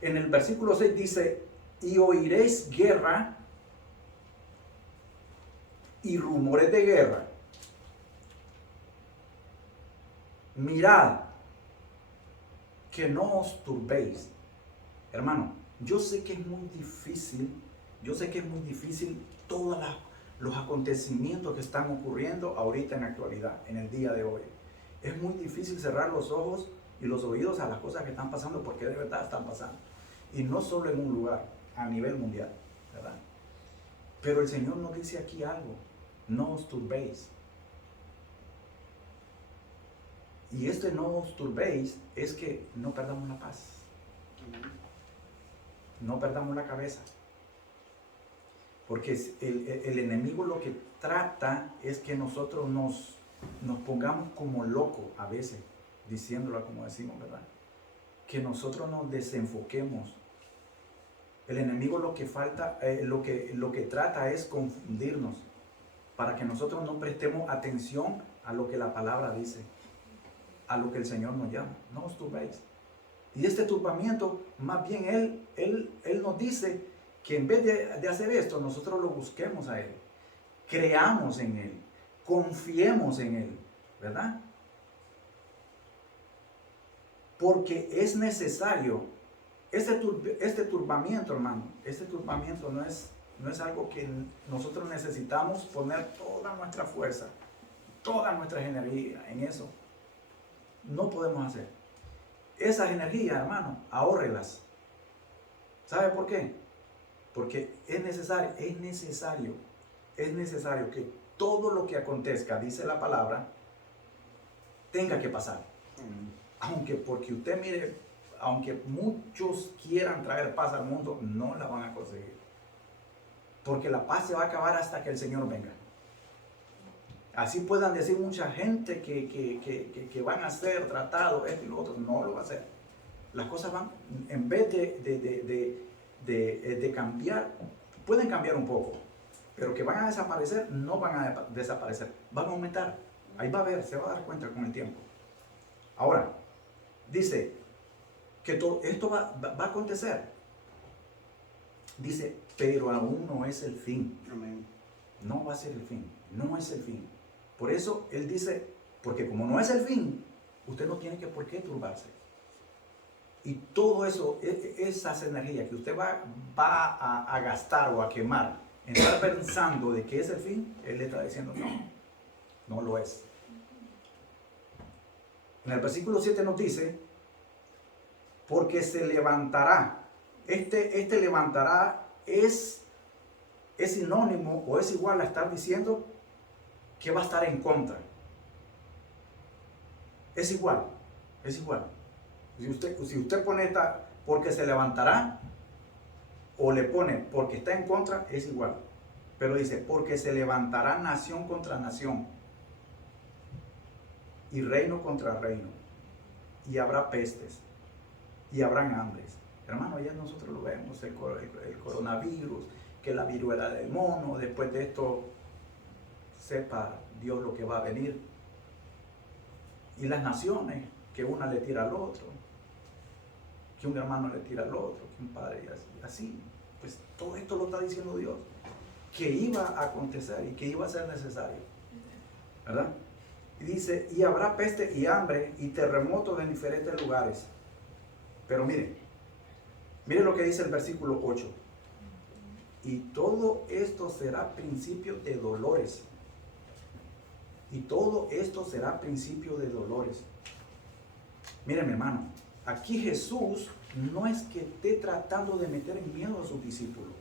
En el versículo 6 dice, y oiréis guerra y rumores de guerra. Mirad que no os turbéis. Hermano, yo sé que es muy difícil todos los acontecimientos que están ocurriendo ahorita en la actualidad, en el día de hoy. Es muy difícil cerrar los ojos y los oídos a las cosas que están pasando, porque de verdad están pasando. Y no solo en un lugar, a nivel mundial, ¿verdad? Pero el Señor nos dice aquí algo: no os turbéis. Y este no os turbéis es que no perdamos la paz. No perdamos la cabeza. Porque el enemigo lo que trata es que nosotros nos pongamos como locos a veces, diciéndolo como decimos, ¿verdad? Que nosotros nos desenfoquemos. El enemigo lo que trata es confundirnos, para que nosotros no prestemos atención a lo que la palabra dice, a lo que el Señor nos llama. No os turbéis. Y este turbamiento, más bien Él nos dice que en vez de hacer esto, nosotros lo busquemos a Él, creamos en Él, confiemos en Él, ¿verdad? Porque es necesario, este turbamiento, hermano, este turbamiento no es algo que nosotros necesitamos poner toda nuestra fuerza, toda nuestra energía en eso. No podemos hacer. Esas energías, hermano, ahórrelas. ¿Sabe por qué? Porque es necesario que todo lo que acontezca, dice la palabra, tenga que pasar. Porque usted mire, aunque muchos quieran traer paz al mundo, no la van a conseguir. Porque la paz se va a acabar hasta que el Señor venga. Así puedan decir mucha gente que van a ser tratados, esto y lo otro, no lo va a hacer. Las cosas van, en vez de cambiar, pueden cambiar un poco, pero que van a desaparecer, no van a desaparecer, van a aumentar. Ahí va a ver, se va a dar cuenta con el tiempo. Ahora, dice que todo esto va a acontecer. Dice, pero aún no es el fin. Amén. No va a ser el fin, no es el fin. Por eso Él dice, porque como no es el fin, usted no tiene por qué turbarse. Y todo eso, esas energías que usted va a gastar o a quemar, en estar pensando de que es el fin, Él le está diciendo, no lo es. En el versículo 7 nos dice, porque se levantará. Este levantará es sinónimo o es igual a estar diciendo que va a estar en contra. Es igual. Si usted pone esta porque se levantará o le pone porque está en contra, es igual. Pero dice, porque se levantará nación contra nación y reino contra reino, y habrá pestes y habrán hambres. Hermano, ya nosotros lo vemos, el coronavirus, que la viruela del mono. Después de esto, sepa Dios lo que va a venir. Y las naciones, que una le tira al otro, que un hermano le tira al otro, que un padre, y así. Pues todo esto lo está diciendo Dios, que iba a acontecer y que iba a ser necesario, ¿verdad? Y dice, y habrá peste y hambre y terremotos en diferentes lugares. Pero mire lo que dice el versículo 8. Y todo esto será principio de dolores. Y todo esto será principio de dolores. Mire, mi hermano, aquí Jesús no es que esté tratando de meter en miedo a sus discípulos.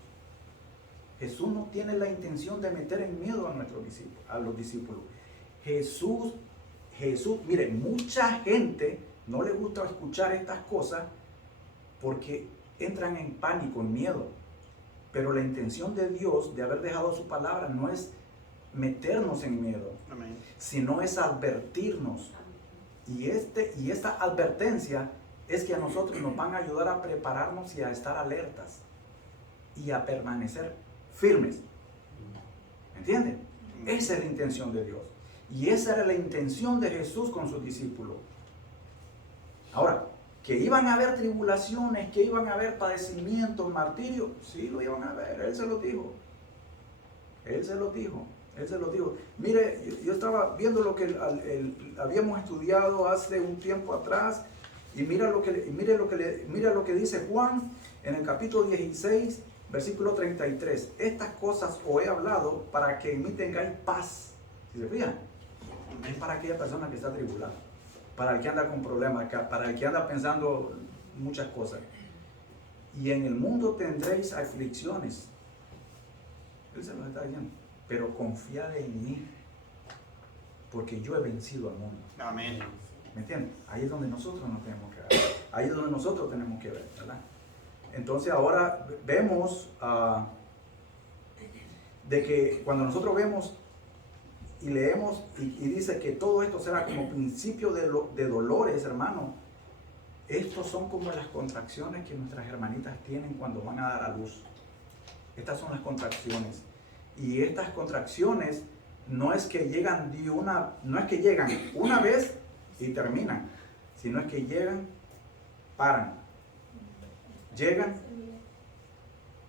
Jesús no tiene la intención de meter en miedo a los discípulos. Jesús, mire, mucha gente no le gusta escuchar estas cosas porque entran en pánico, en miedo. Pero la intención de Dios de haber dejado su palabra no es meternos en miedo, Amén. sino es advertirnos. Y esta advertencia es que a nosotros nos van a ayudar a prepararnos y a estar alertas y a permanecer firmes. ¿Entienden? Esa es la intención de Dios. Y esa era la intención de Jesús con sus discípulos. Ahora, que iban a haber tribulaciones, que iban a haber padecimientos, martirios, sí lo iban a haber. Él se lo dijo. Mire, yo estaba viendo lo que habíamos estudiado hace un tiempo atrás, y mira lo que dice Juan en el capítulo 16, versículo 33. Estas cosas os he hablado para que en mí tengáis paz. ¿Sí se fijan? Es para aquella persona que está atribulada, para el que anda con problemas, para el que anda pensando muchas cosas. Y en el mundo tendréis aflicciones. Él se los está diciendo. Pero confiad en mí, porque yo he vencido al mundo. Amén. ¿Me entiendes? Ahí es donde nosotros nos tenemos que ver. Ahí es donde nosotros tenemos que ver, ¿verdad? Entonces ahora vemos de que cuando nosotros vemos y leemos y dice que todo esto será como principio de dolores, hermano. Estos son como las contracciones que nuestras hermanitas tienen cuando van a dar a luz. Estas son las contracciones. Y estas contracciones no es que llegan una vez y terminan, sino es que llegan, paran, llegan,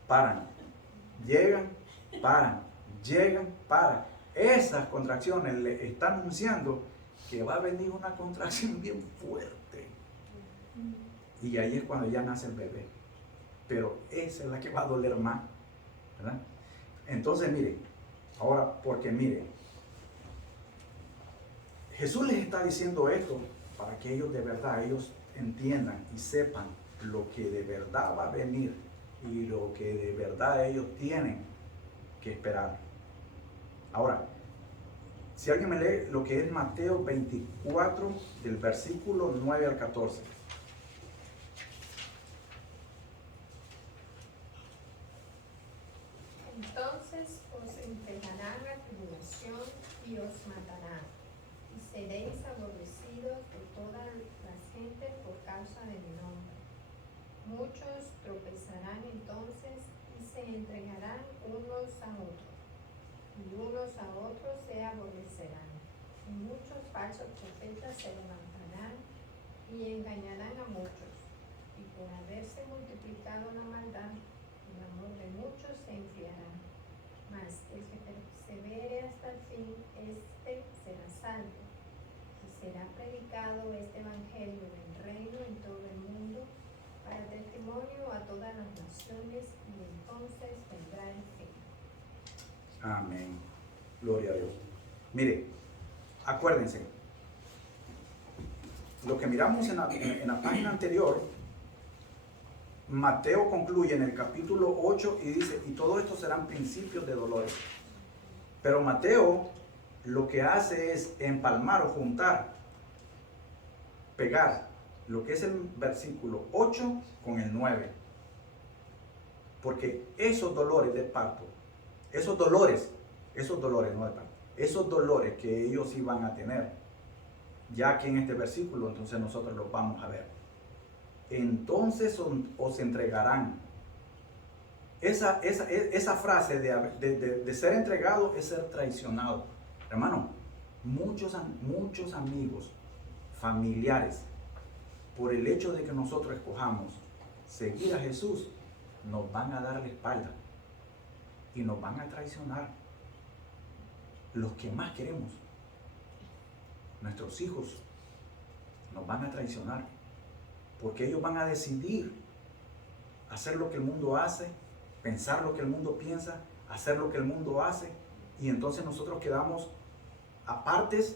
paran, llegan, paran, llegan, paran. Esas contracciones le están anunciando que va a venir una contracción bien fuerte. Y ahí es cuando ya nace el bebé. Pero esa es la que va a doler más, ¿verdad? Entonces, mire, ahora, porque mire, Jesús les está diciendo esto para que ellos de verdad, ellos entiendan y sepan lo que de verdad va a venir y lo que de verdad ellos tienen que esperar. Ahora, si alguien me lee lo que es Mateo 24, del versículo 9 al 14. Entonces os entregarán a tribulación y os matarán, y seréis aborrecidos por todas las gentes por causa de mi nombre. Muchos tropezarán entonces y se entregarán unos a otros, y unos a otros se aborrecerán. Y muchos falsos profetas se levantarán y engañarán a muchos. Y por haberse multiplicado la maldad, el amor de muchos se enfriará. Mas el que persevere hasta el fin, este será salvo. Y será predicado este evangelio del reino en todo el mundo, para testimonio a todas las naciones, y entonces vendrá el fin. Amén. Gloria a Dios. Mire, acuérdense, lo que miramos en la página anterior, Mateo concluye en el capítulo 8 y dice, y todo esto serán principios de dolores. Pero Mateo lo que hace es empalmar o juntar, pegar lo que es el versículo 8 con el 9. Porque esos dolores de parto, esos dolores no de parto, esos dolores que ellos iban a tener, ya que en este versículo entonces nosotros los vamos a ver. Entonces os entregarán. Esa frase de ser entregado es ser traicionado. Hermano, muchos amigos, familiares, por el hecho de que nosotros escojamos seguir a Jesús, nos van a dar la espalda y nos van a traicionar. Los que más queremos, nuestros hijos, nos van a traicionar, porque ellos van a decidir hacer lo que el mundo hace, pensar lo que el mundo piensa, hacer lo que el mundo hace, y entonces nosotros quedamos apartes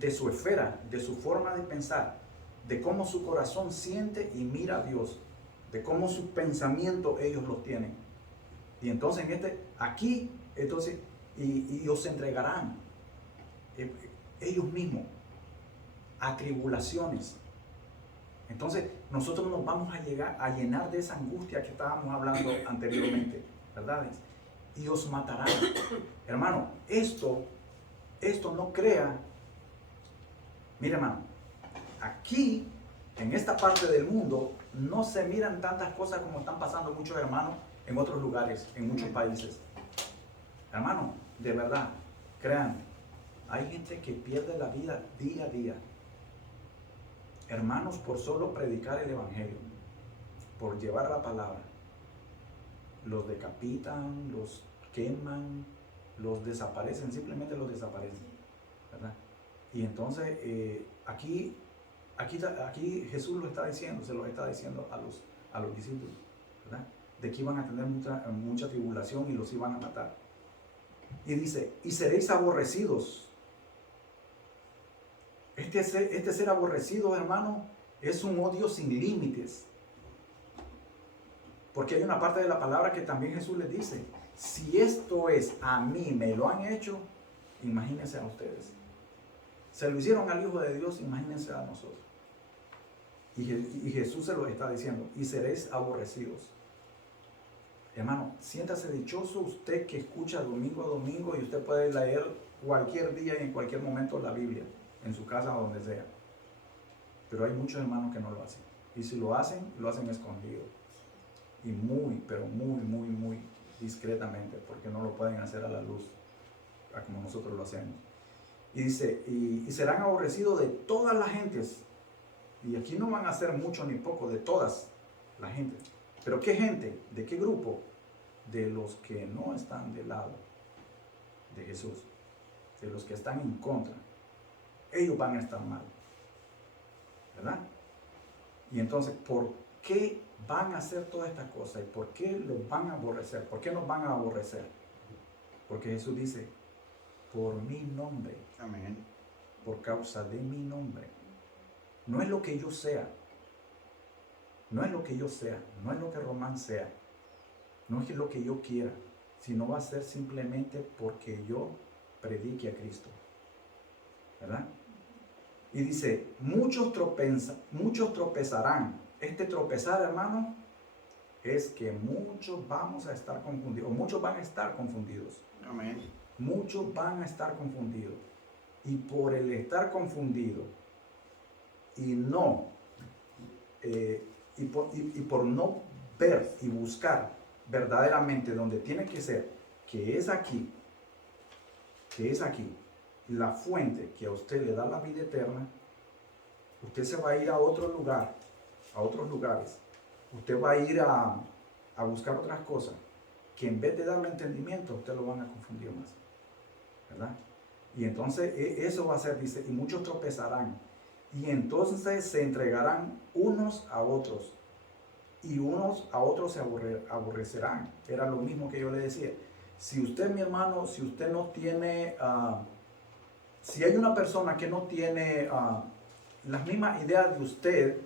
de su esfera, de su forma de pensar, de cómo su corazón siente y mira a Dios, de cómo sus pensamientos ellos los tienen. Y entonces y os entregarán ellos mismos a tribulaciones. Entonces nosotros nos vamos a llegar a llenar de esa angustia que estábamos hablando anteriormente, ¿verdad? Y os matarán. Hermano, esto no crea. Mire, hermano, aquí en esta parte del mundo no se miran tantas cosas como están pasando muchos hermanos en otros lugares, en muchos países. Hermano, de verdad, crean, hay gente que pierde la vida día a día. Hermanos, por solo predicar el evangelio, por llevar la palabra, los decapitan, los queman, los desaparecen, simplemente los desaparecen, ¿verdad? Y entonces aquí Jesús lo está diciendo, se lo está diciendo a los discípulos, ¿verdad? De que iban a tener mucha tribulación y los iban a matar. Y dice, y seréis aborrecidos. Este ser aborrecido, hermano, es un odio sin límites. Porque hay una parte de la palabra que también Jesús les dice, Si esto es a mí, me lo han hecho, imagínense a ustedes. Se lo hicieron al Hijo de Dios, imagínense a nosotros. Y Jesús se lo está diciendo, y seréis aborrecidos. Hermano, siéntase dichoso usted que escucha domingo a domingo y usted puede leer cualquier día y en cualquier momento la Biblia, en su casa o donde sea. Pero hay muchos hermanos que no lo hacen. Y si lo hacen escondido. Y muy, pero muy discretamente, porque no lo pueden hacer a la luz, como nosotros lo hacemos. Y dice, y serán aborrecidos de todas las gentes. Y aquí no van a ser mucho ni poco, de todas las gentes. ¿Pero qué gente? ¿De qué grupo? De los que no están del lado de Jesús. De los que están en contra. Ellos van a estar mal. ¿Verdad? Y entonces, ¿por qué van a hacer todas estas cosas? ¿Y por qué los van a aborrecer? ¿Por qué nos van a aborrecer? Porque Jesús dice, por mi nombre. Amén. Por causa de mi nombre. No es lo que yo sea. No es lo que yo sea. No es lo que Román sea. No es lo que yo quiera. Sino va a ser simplemente porque yo predique a Cristo. ¿Verdad? Y dice, muchos tropezarán. Este tropezar, hermano, es que muchos vamos a estar confundidos. O muchos van a estar confundidos. Amén. Muchos van a estar confundidos. Y por el estar confundido y no, por no ver y buscar verdaderamente donde tiene que ser, que es aquí, la fuente que a usted le da la vida eterna, usted se va a ir a otro lugar, a otros lugares. Usted va a ir a buscar otras cosas que en vez de darle entendimiento, usted lo van a confundir más. ¿Verdad? Y entonces eso va a ser, dice, y muchos tropezarán. Y entonces se entregarán unos a otros. Y unos a otros se aborrecerán. Era lo mismo que yo le decía. Si usted, mi hermano, si usted no tiene, si hay una persona que no tiene las mismas ideas de usted,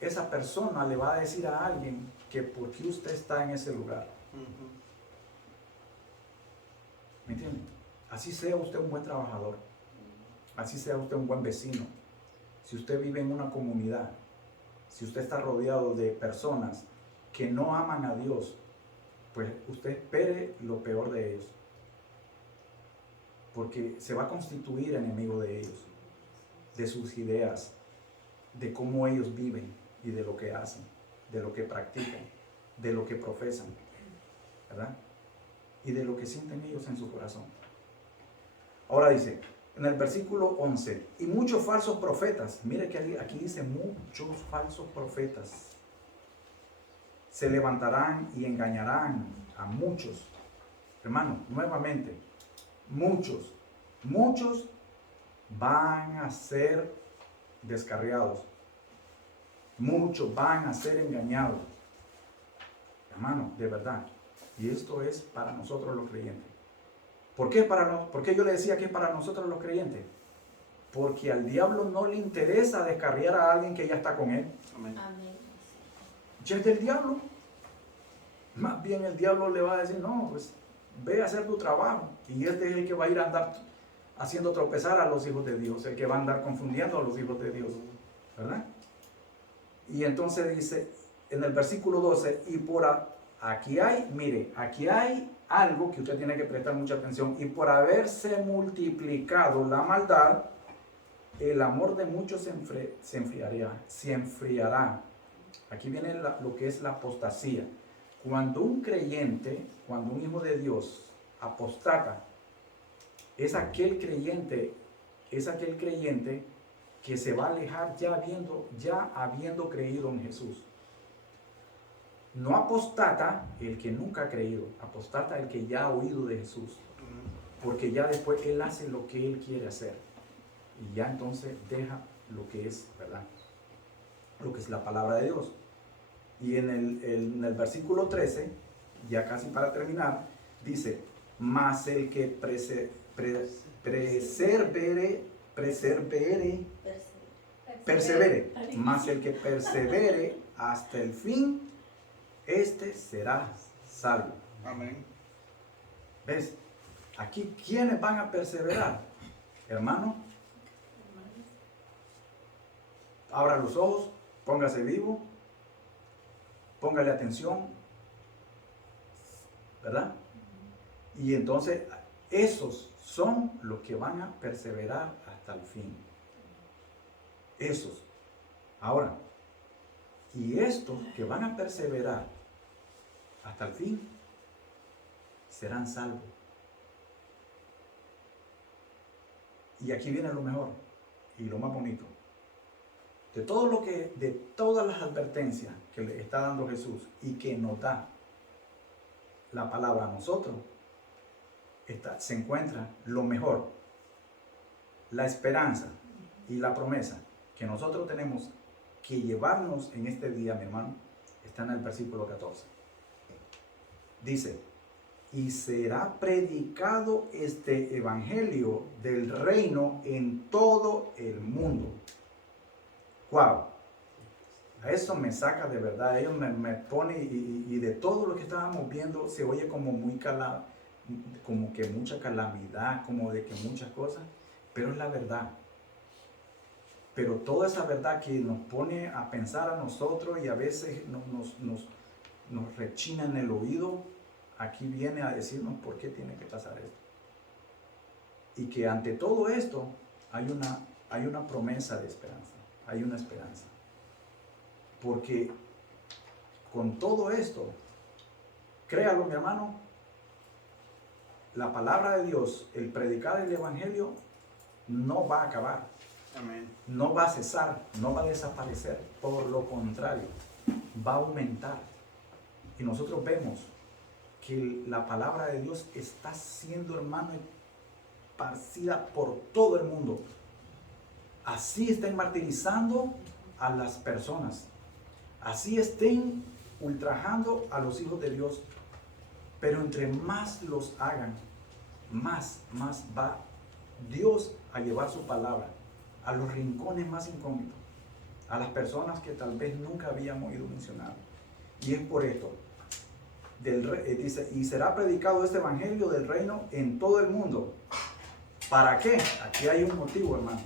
esa persona le va a decir a alguien que por qué usted está en ese lugar. ¿Me entiende? Así sea usted un buen trabajador, así sea usted un buen vecino, si usted vive en una comunidad, si usted está rodeado de personas que no aman a Dios, pues usted espere lo peor de ellos, porque se va a constituir enemigo de ellos, de sus ideas, de cómo ellos viven y de lo que hacen, de lo que practican, de lo que profesan, ¿verdad? Y de lo que sienten ellos en su corazón. Ahora dice, en el versículo 11, y muchos falsos profetas, mire que aquí dice muchos falsos profetas, se levantarán y engañarán a muchos. Hermano, nuevamente, muchos van a ser descarriados, muchos van a ser engañados. Hermano, de verdad, y esto es para nosotros los creyentes. ¿Por qué yo le decía que es para nosotros los creyentes? Porque al diablo no le interesa descarriar a alguien que ya está con él. Amén. Amén. Ya es del diablo. Más bien el diablo le va a decir, no, pues ve a hacer tu trabajo. Y este es el que va a ir a andar haciendo tropezar a los hijos de Dios, el que va a andar confundiendo a los hijos de Dios. ¿Verdad? Y entonces dice en el versículo 12, y aquí hay algo que usted tiene que prestar mucha atención. Y por haberse multiplicado la maldad, el amor de muchos se enfriará. Aquí viene lo que es la apostasía. Cuando un creyente, cuando un hijo de Dios apostata, es aquel creyente que se va a alejar ya habiendo creído en Jesús. No apostata el que nunca ha creído, apostata el que ya ha oído de Jesús, porque ya después él hace lo que él quiere hacer y ya entonces deja lo que es, ¿verdad? Lo que es la palabra de Dios. Y en el versículo 13, ya casi para terminar, dice, mas el que persevere, mas el que persevere hasta el fin, este será salvo. Amén. ¿Ves? Aquí, ¿quiénes van a perseverar? Hermano, abra los ojos, póngase vivo, póngale atención, ¿verdad? Y entonces, esos son los que van a perseverar hasta el fin. Esos. Ahora, y estos que van a perseverar hasta el fin, serán salvos. Y aquí viene lo mejor y lo más bonito. De todas las advertencias que le está dando Jesús y que nos da la palabra a nosotros, se encuentra lo mejor, la esperanza y la promesa que nosotros tenemos que llevarnos en este día, mi hermano, está en el versículo 14. Dice: y será predicado este evangelio del reino en todo el mundo. Wow, a eso me saca de verdad. Ellos me pone, y de todo lo que estábamos viendo se oye como como que mucha calamidad, como de que muchas cosas, pero es la verdad. Pero toda esa verdad que nos pone a pensar a nosotros y a veces nos rechina en el oído, aquí viene a decirnos por qué tiene que pasar esto. Y que ante todo esto hay una promesa de esperanza, hay una esperanza. Porque con todo esto, créalo, mi hermano, la palabra de Dios, el predicar el evangelio, no va a acabar. Amén. No va a cesar, no va a desaparecer. Por lo contrario, va a aumentar. Y nosotros vemos que la palabra de Dios está siendo, hermano, esparcida por todo el mundo. Así estén martirizando a las personas. Así estén ultrajando a los hijos de Dios. Pero entre más los hagan, más va Dios a llevar su palabra a los rincones más incógnitos, a las personas que tal vez nunca habíamos oído mencionar. Y es por esto, dice, y será predicado este evangelio del reino en todo el mundo. ¿Para qué? Aquí hay un motivo, hermano.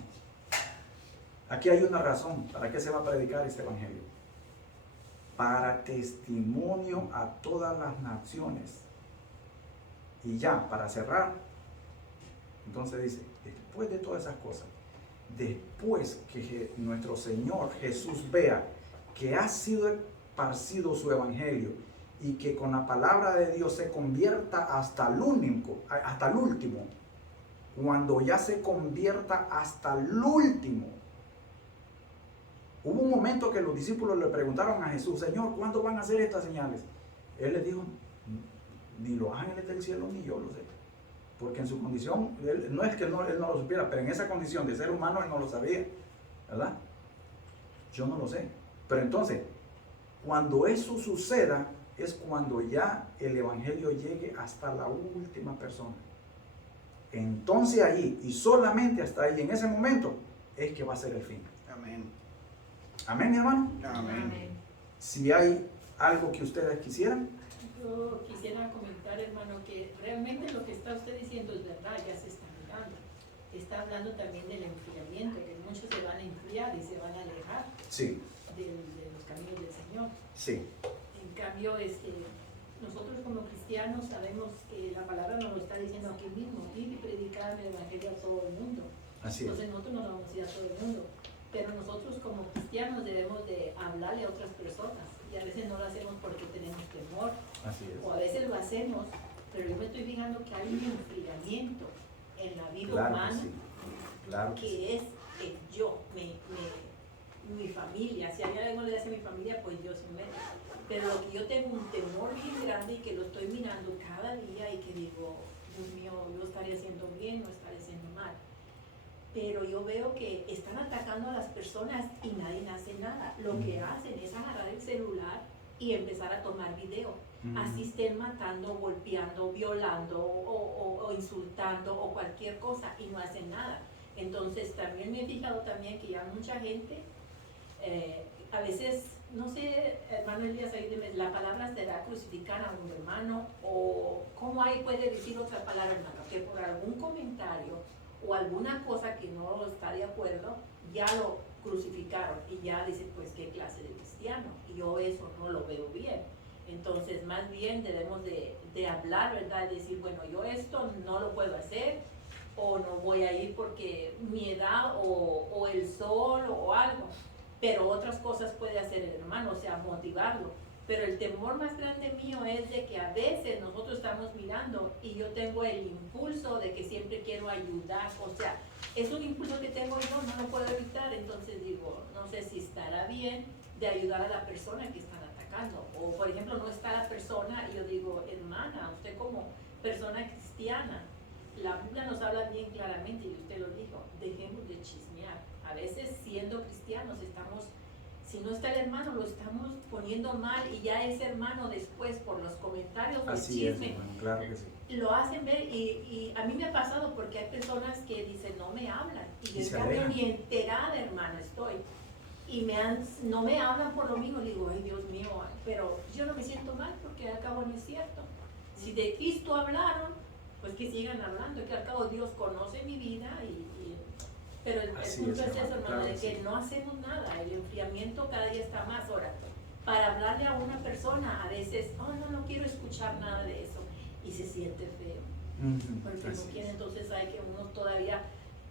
Aquí hay una razón. ¿Para qué se va a predicar este evangelio? Para testimonio a todas las naciones. Y ya, para cerrar, entonces dice, después de todas esas cosas, después que nuestro Señor Jesús vea que ha sido esparcido su evangelio y que con la palabra de Dios se convierta hasta el último, cuando ya se convierta hasta el último. Hubo un momento que los discípulos le preguntaron a Jesús: Señor, ¿cuándo van a hacer estas señales? Él les dijo: ni los ángeles del cielo ni yo lo sé. Porque en su condición, no es que él no lo supiera, pero en esa condición de ser humano él no lo sabía, ¿verdad? Yo no lo sé. Pero entonces, cuando eso suceda, es cuando ya el evangelio llegue hasta la última persona. Entonces ahí, y solamente hasta ahí, en ese momento, es que va a ser el fin. Amén. Amén, mi hermano. Amén. Si hay algo que ustedes quisieran. Yo quisiera comentar, hermano, que realmente lo que está usted diciendo es verdad, ya se está mirando. Está hablando también del enfriamiento, que muchos se van a enfriar y se van a alejar Sí. de los caminos del Señor. Sí. En cambio, nosotros como cristianos sabemos que la palabra nos lo está diciendo aquí mismo: ir y predicar el evangelio a todo el mundo. Así es. Entonces nosotros no vamos a ir a todo el mundo, pero nosotros como cristianos debemos de hablarle a otras personas, y a veces no lo hacemos porque tenemos temor, Así es. o a veces lo hacemos, pero yo me estoy fijando que hay un enfriamiento en la vida Claro humana, que sí. Claro que sí. que es el yo, mi familia. Si hay algo le hace a mi familia, pues yo se meto. Pero lo que yo tengo un temor bien grande y que lo estoy mirando cada día y que digo, Dios mío, yo estaré haciendo bien o estaré haciendo mal. Pero yo veo que están atacando a las personas y nadie hace nada. Lo que hacen es agarrar el celular y empezar a tomar video. Así estén matando, golpeando, violando o insultando o cualquier cosa, y no hacen nada. Entonces también me he fijado también que ya mucha gente a veces no sé, hermano Elías, ahí dime, ¿la palabra será crucificar a un hermano? ¿O cómo ahí puede decir otra palabra, hermano? Que por algún comentario o alguna cosa que no está de acuerdo, ya lo crucificaron y ya dice, pues, ¿qué clase de cristiano? Y yo eso no lo veo bien. Entonces, más bien debemos de hablar, ¿verdad? Decir, bueno, yo esto no lo puedo hacer, o no voy a ir porque mi edad o el sol o algo. Pero otras cosas puede hacer el hermano, o sea, motivarlo. Pero el temor más grande mío es de que a veces nosotros estamos mirando y yo tengo el impulso de que siempre quiero ayudar, o sea, es un impulso que tengo yo, no lo puedo evitar, entonces digo, no sé si estará bien de ayudar a la persona que están atacando. O por ejemplo, no está la persona y yo digo, hermana, usted como persona cristiana, la Biblia nos habla bien claramente y usted lo dijo, dejemos de chismear. A veces siendo cristianos estamos, si no está el hermano, lo estamos poniendo mal y ya ese hermano después por los comentarios del chisme, hermano, claro que sí. lo hacen ver y a mí me ha pasado porque hay personas que dicen no me hablan y en se cambio alejan. ni enterada, hermano, estoy y no me hablan por lo mismo. Digo, ay Dios mío, pero yo no me siento mal porque al cabo no es cierto. Si de Cristo hablaron, pues que sigan hablando, que al cabo Dios conoce mi vida pero el punto es eso, hermano, claro de que que sí. no hacemos nada, el enfriamiento cada día está más. Ahora, para hablarle a una persona, a veces, oh, no quiero escuchar nada de eso, y se siente feo, porque no quiere, entonces hay que uno todavía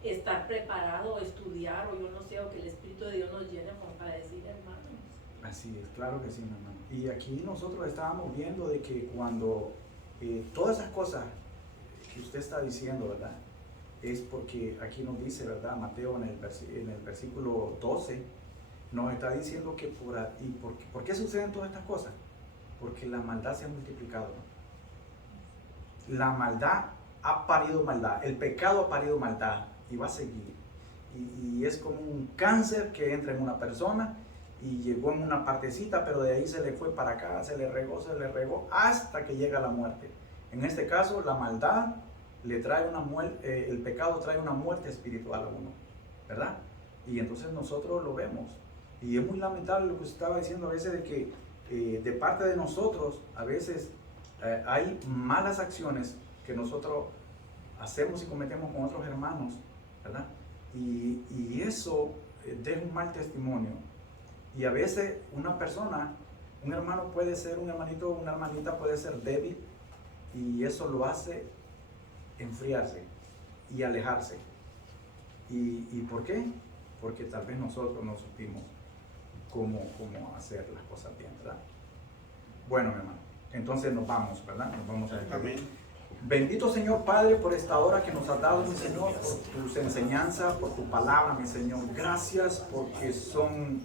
estar preparado, estudiar, o yo no sé, o que el Espíritu de Dios nos llene como para decir, hermanos. Así es, claro que sí, mi hermano. Y aquí nosotros estábamos viendo de que cuando todas esas cosas que usted está diciendo, ¿verdad? Es porque aquí nos dice, ¿verdad? Mateo en el versículo 12 nos está diciendo que ¿por qué suceden todas estas cosas? Porque la maldad se ha multiplicado, ¿no? La maldad ha parido maldad, el pecado ha parido maldad y va a seguir. Y es como un cáncer que entra en una persona y llegó en una partecita, pero de ahí se le fue para acá, se le regó hasta que llega la muerte. En este caso, la maldad le trae una muerte, el pecado trae una muerte espiritual a uno, ¿verdad? Y entonces nosotros lo vemos. Y es muy lamentable lo que usted estaba diciendo a veces de que de parte de nosotros, a veces hay malas acciones que nosotros hacemos y cometemos con otros hermanos, ¿verdad? Y eso deja un mal testimonio. Y a veces una persona, un hermano puede ser, un hermanito, una hermanita puede ser débil y eso lo hace enfriarse y alejarse. ¿Y por qué? Porque tal vez nosotros no supimos cómo hacer las cosas bien, ¿verdad? Bueno, mi hermano, entonces nos vamos, ¿verdad? Nos vamos a despedir. Amén. Bendito Señor Padre por esta hora que nos has dado, mi Señor, por tus enseñanzas, por tu palabra, mi Señor. Gracias porque son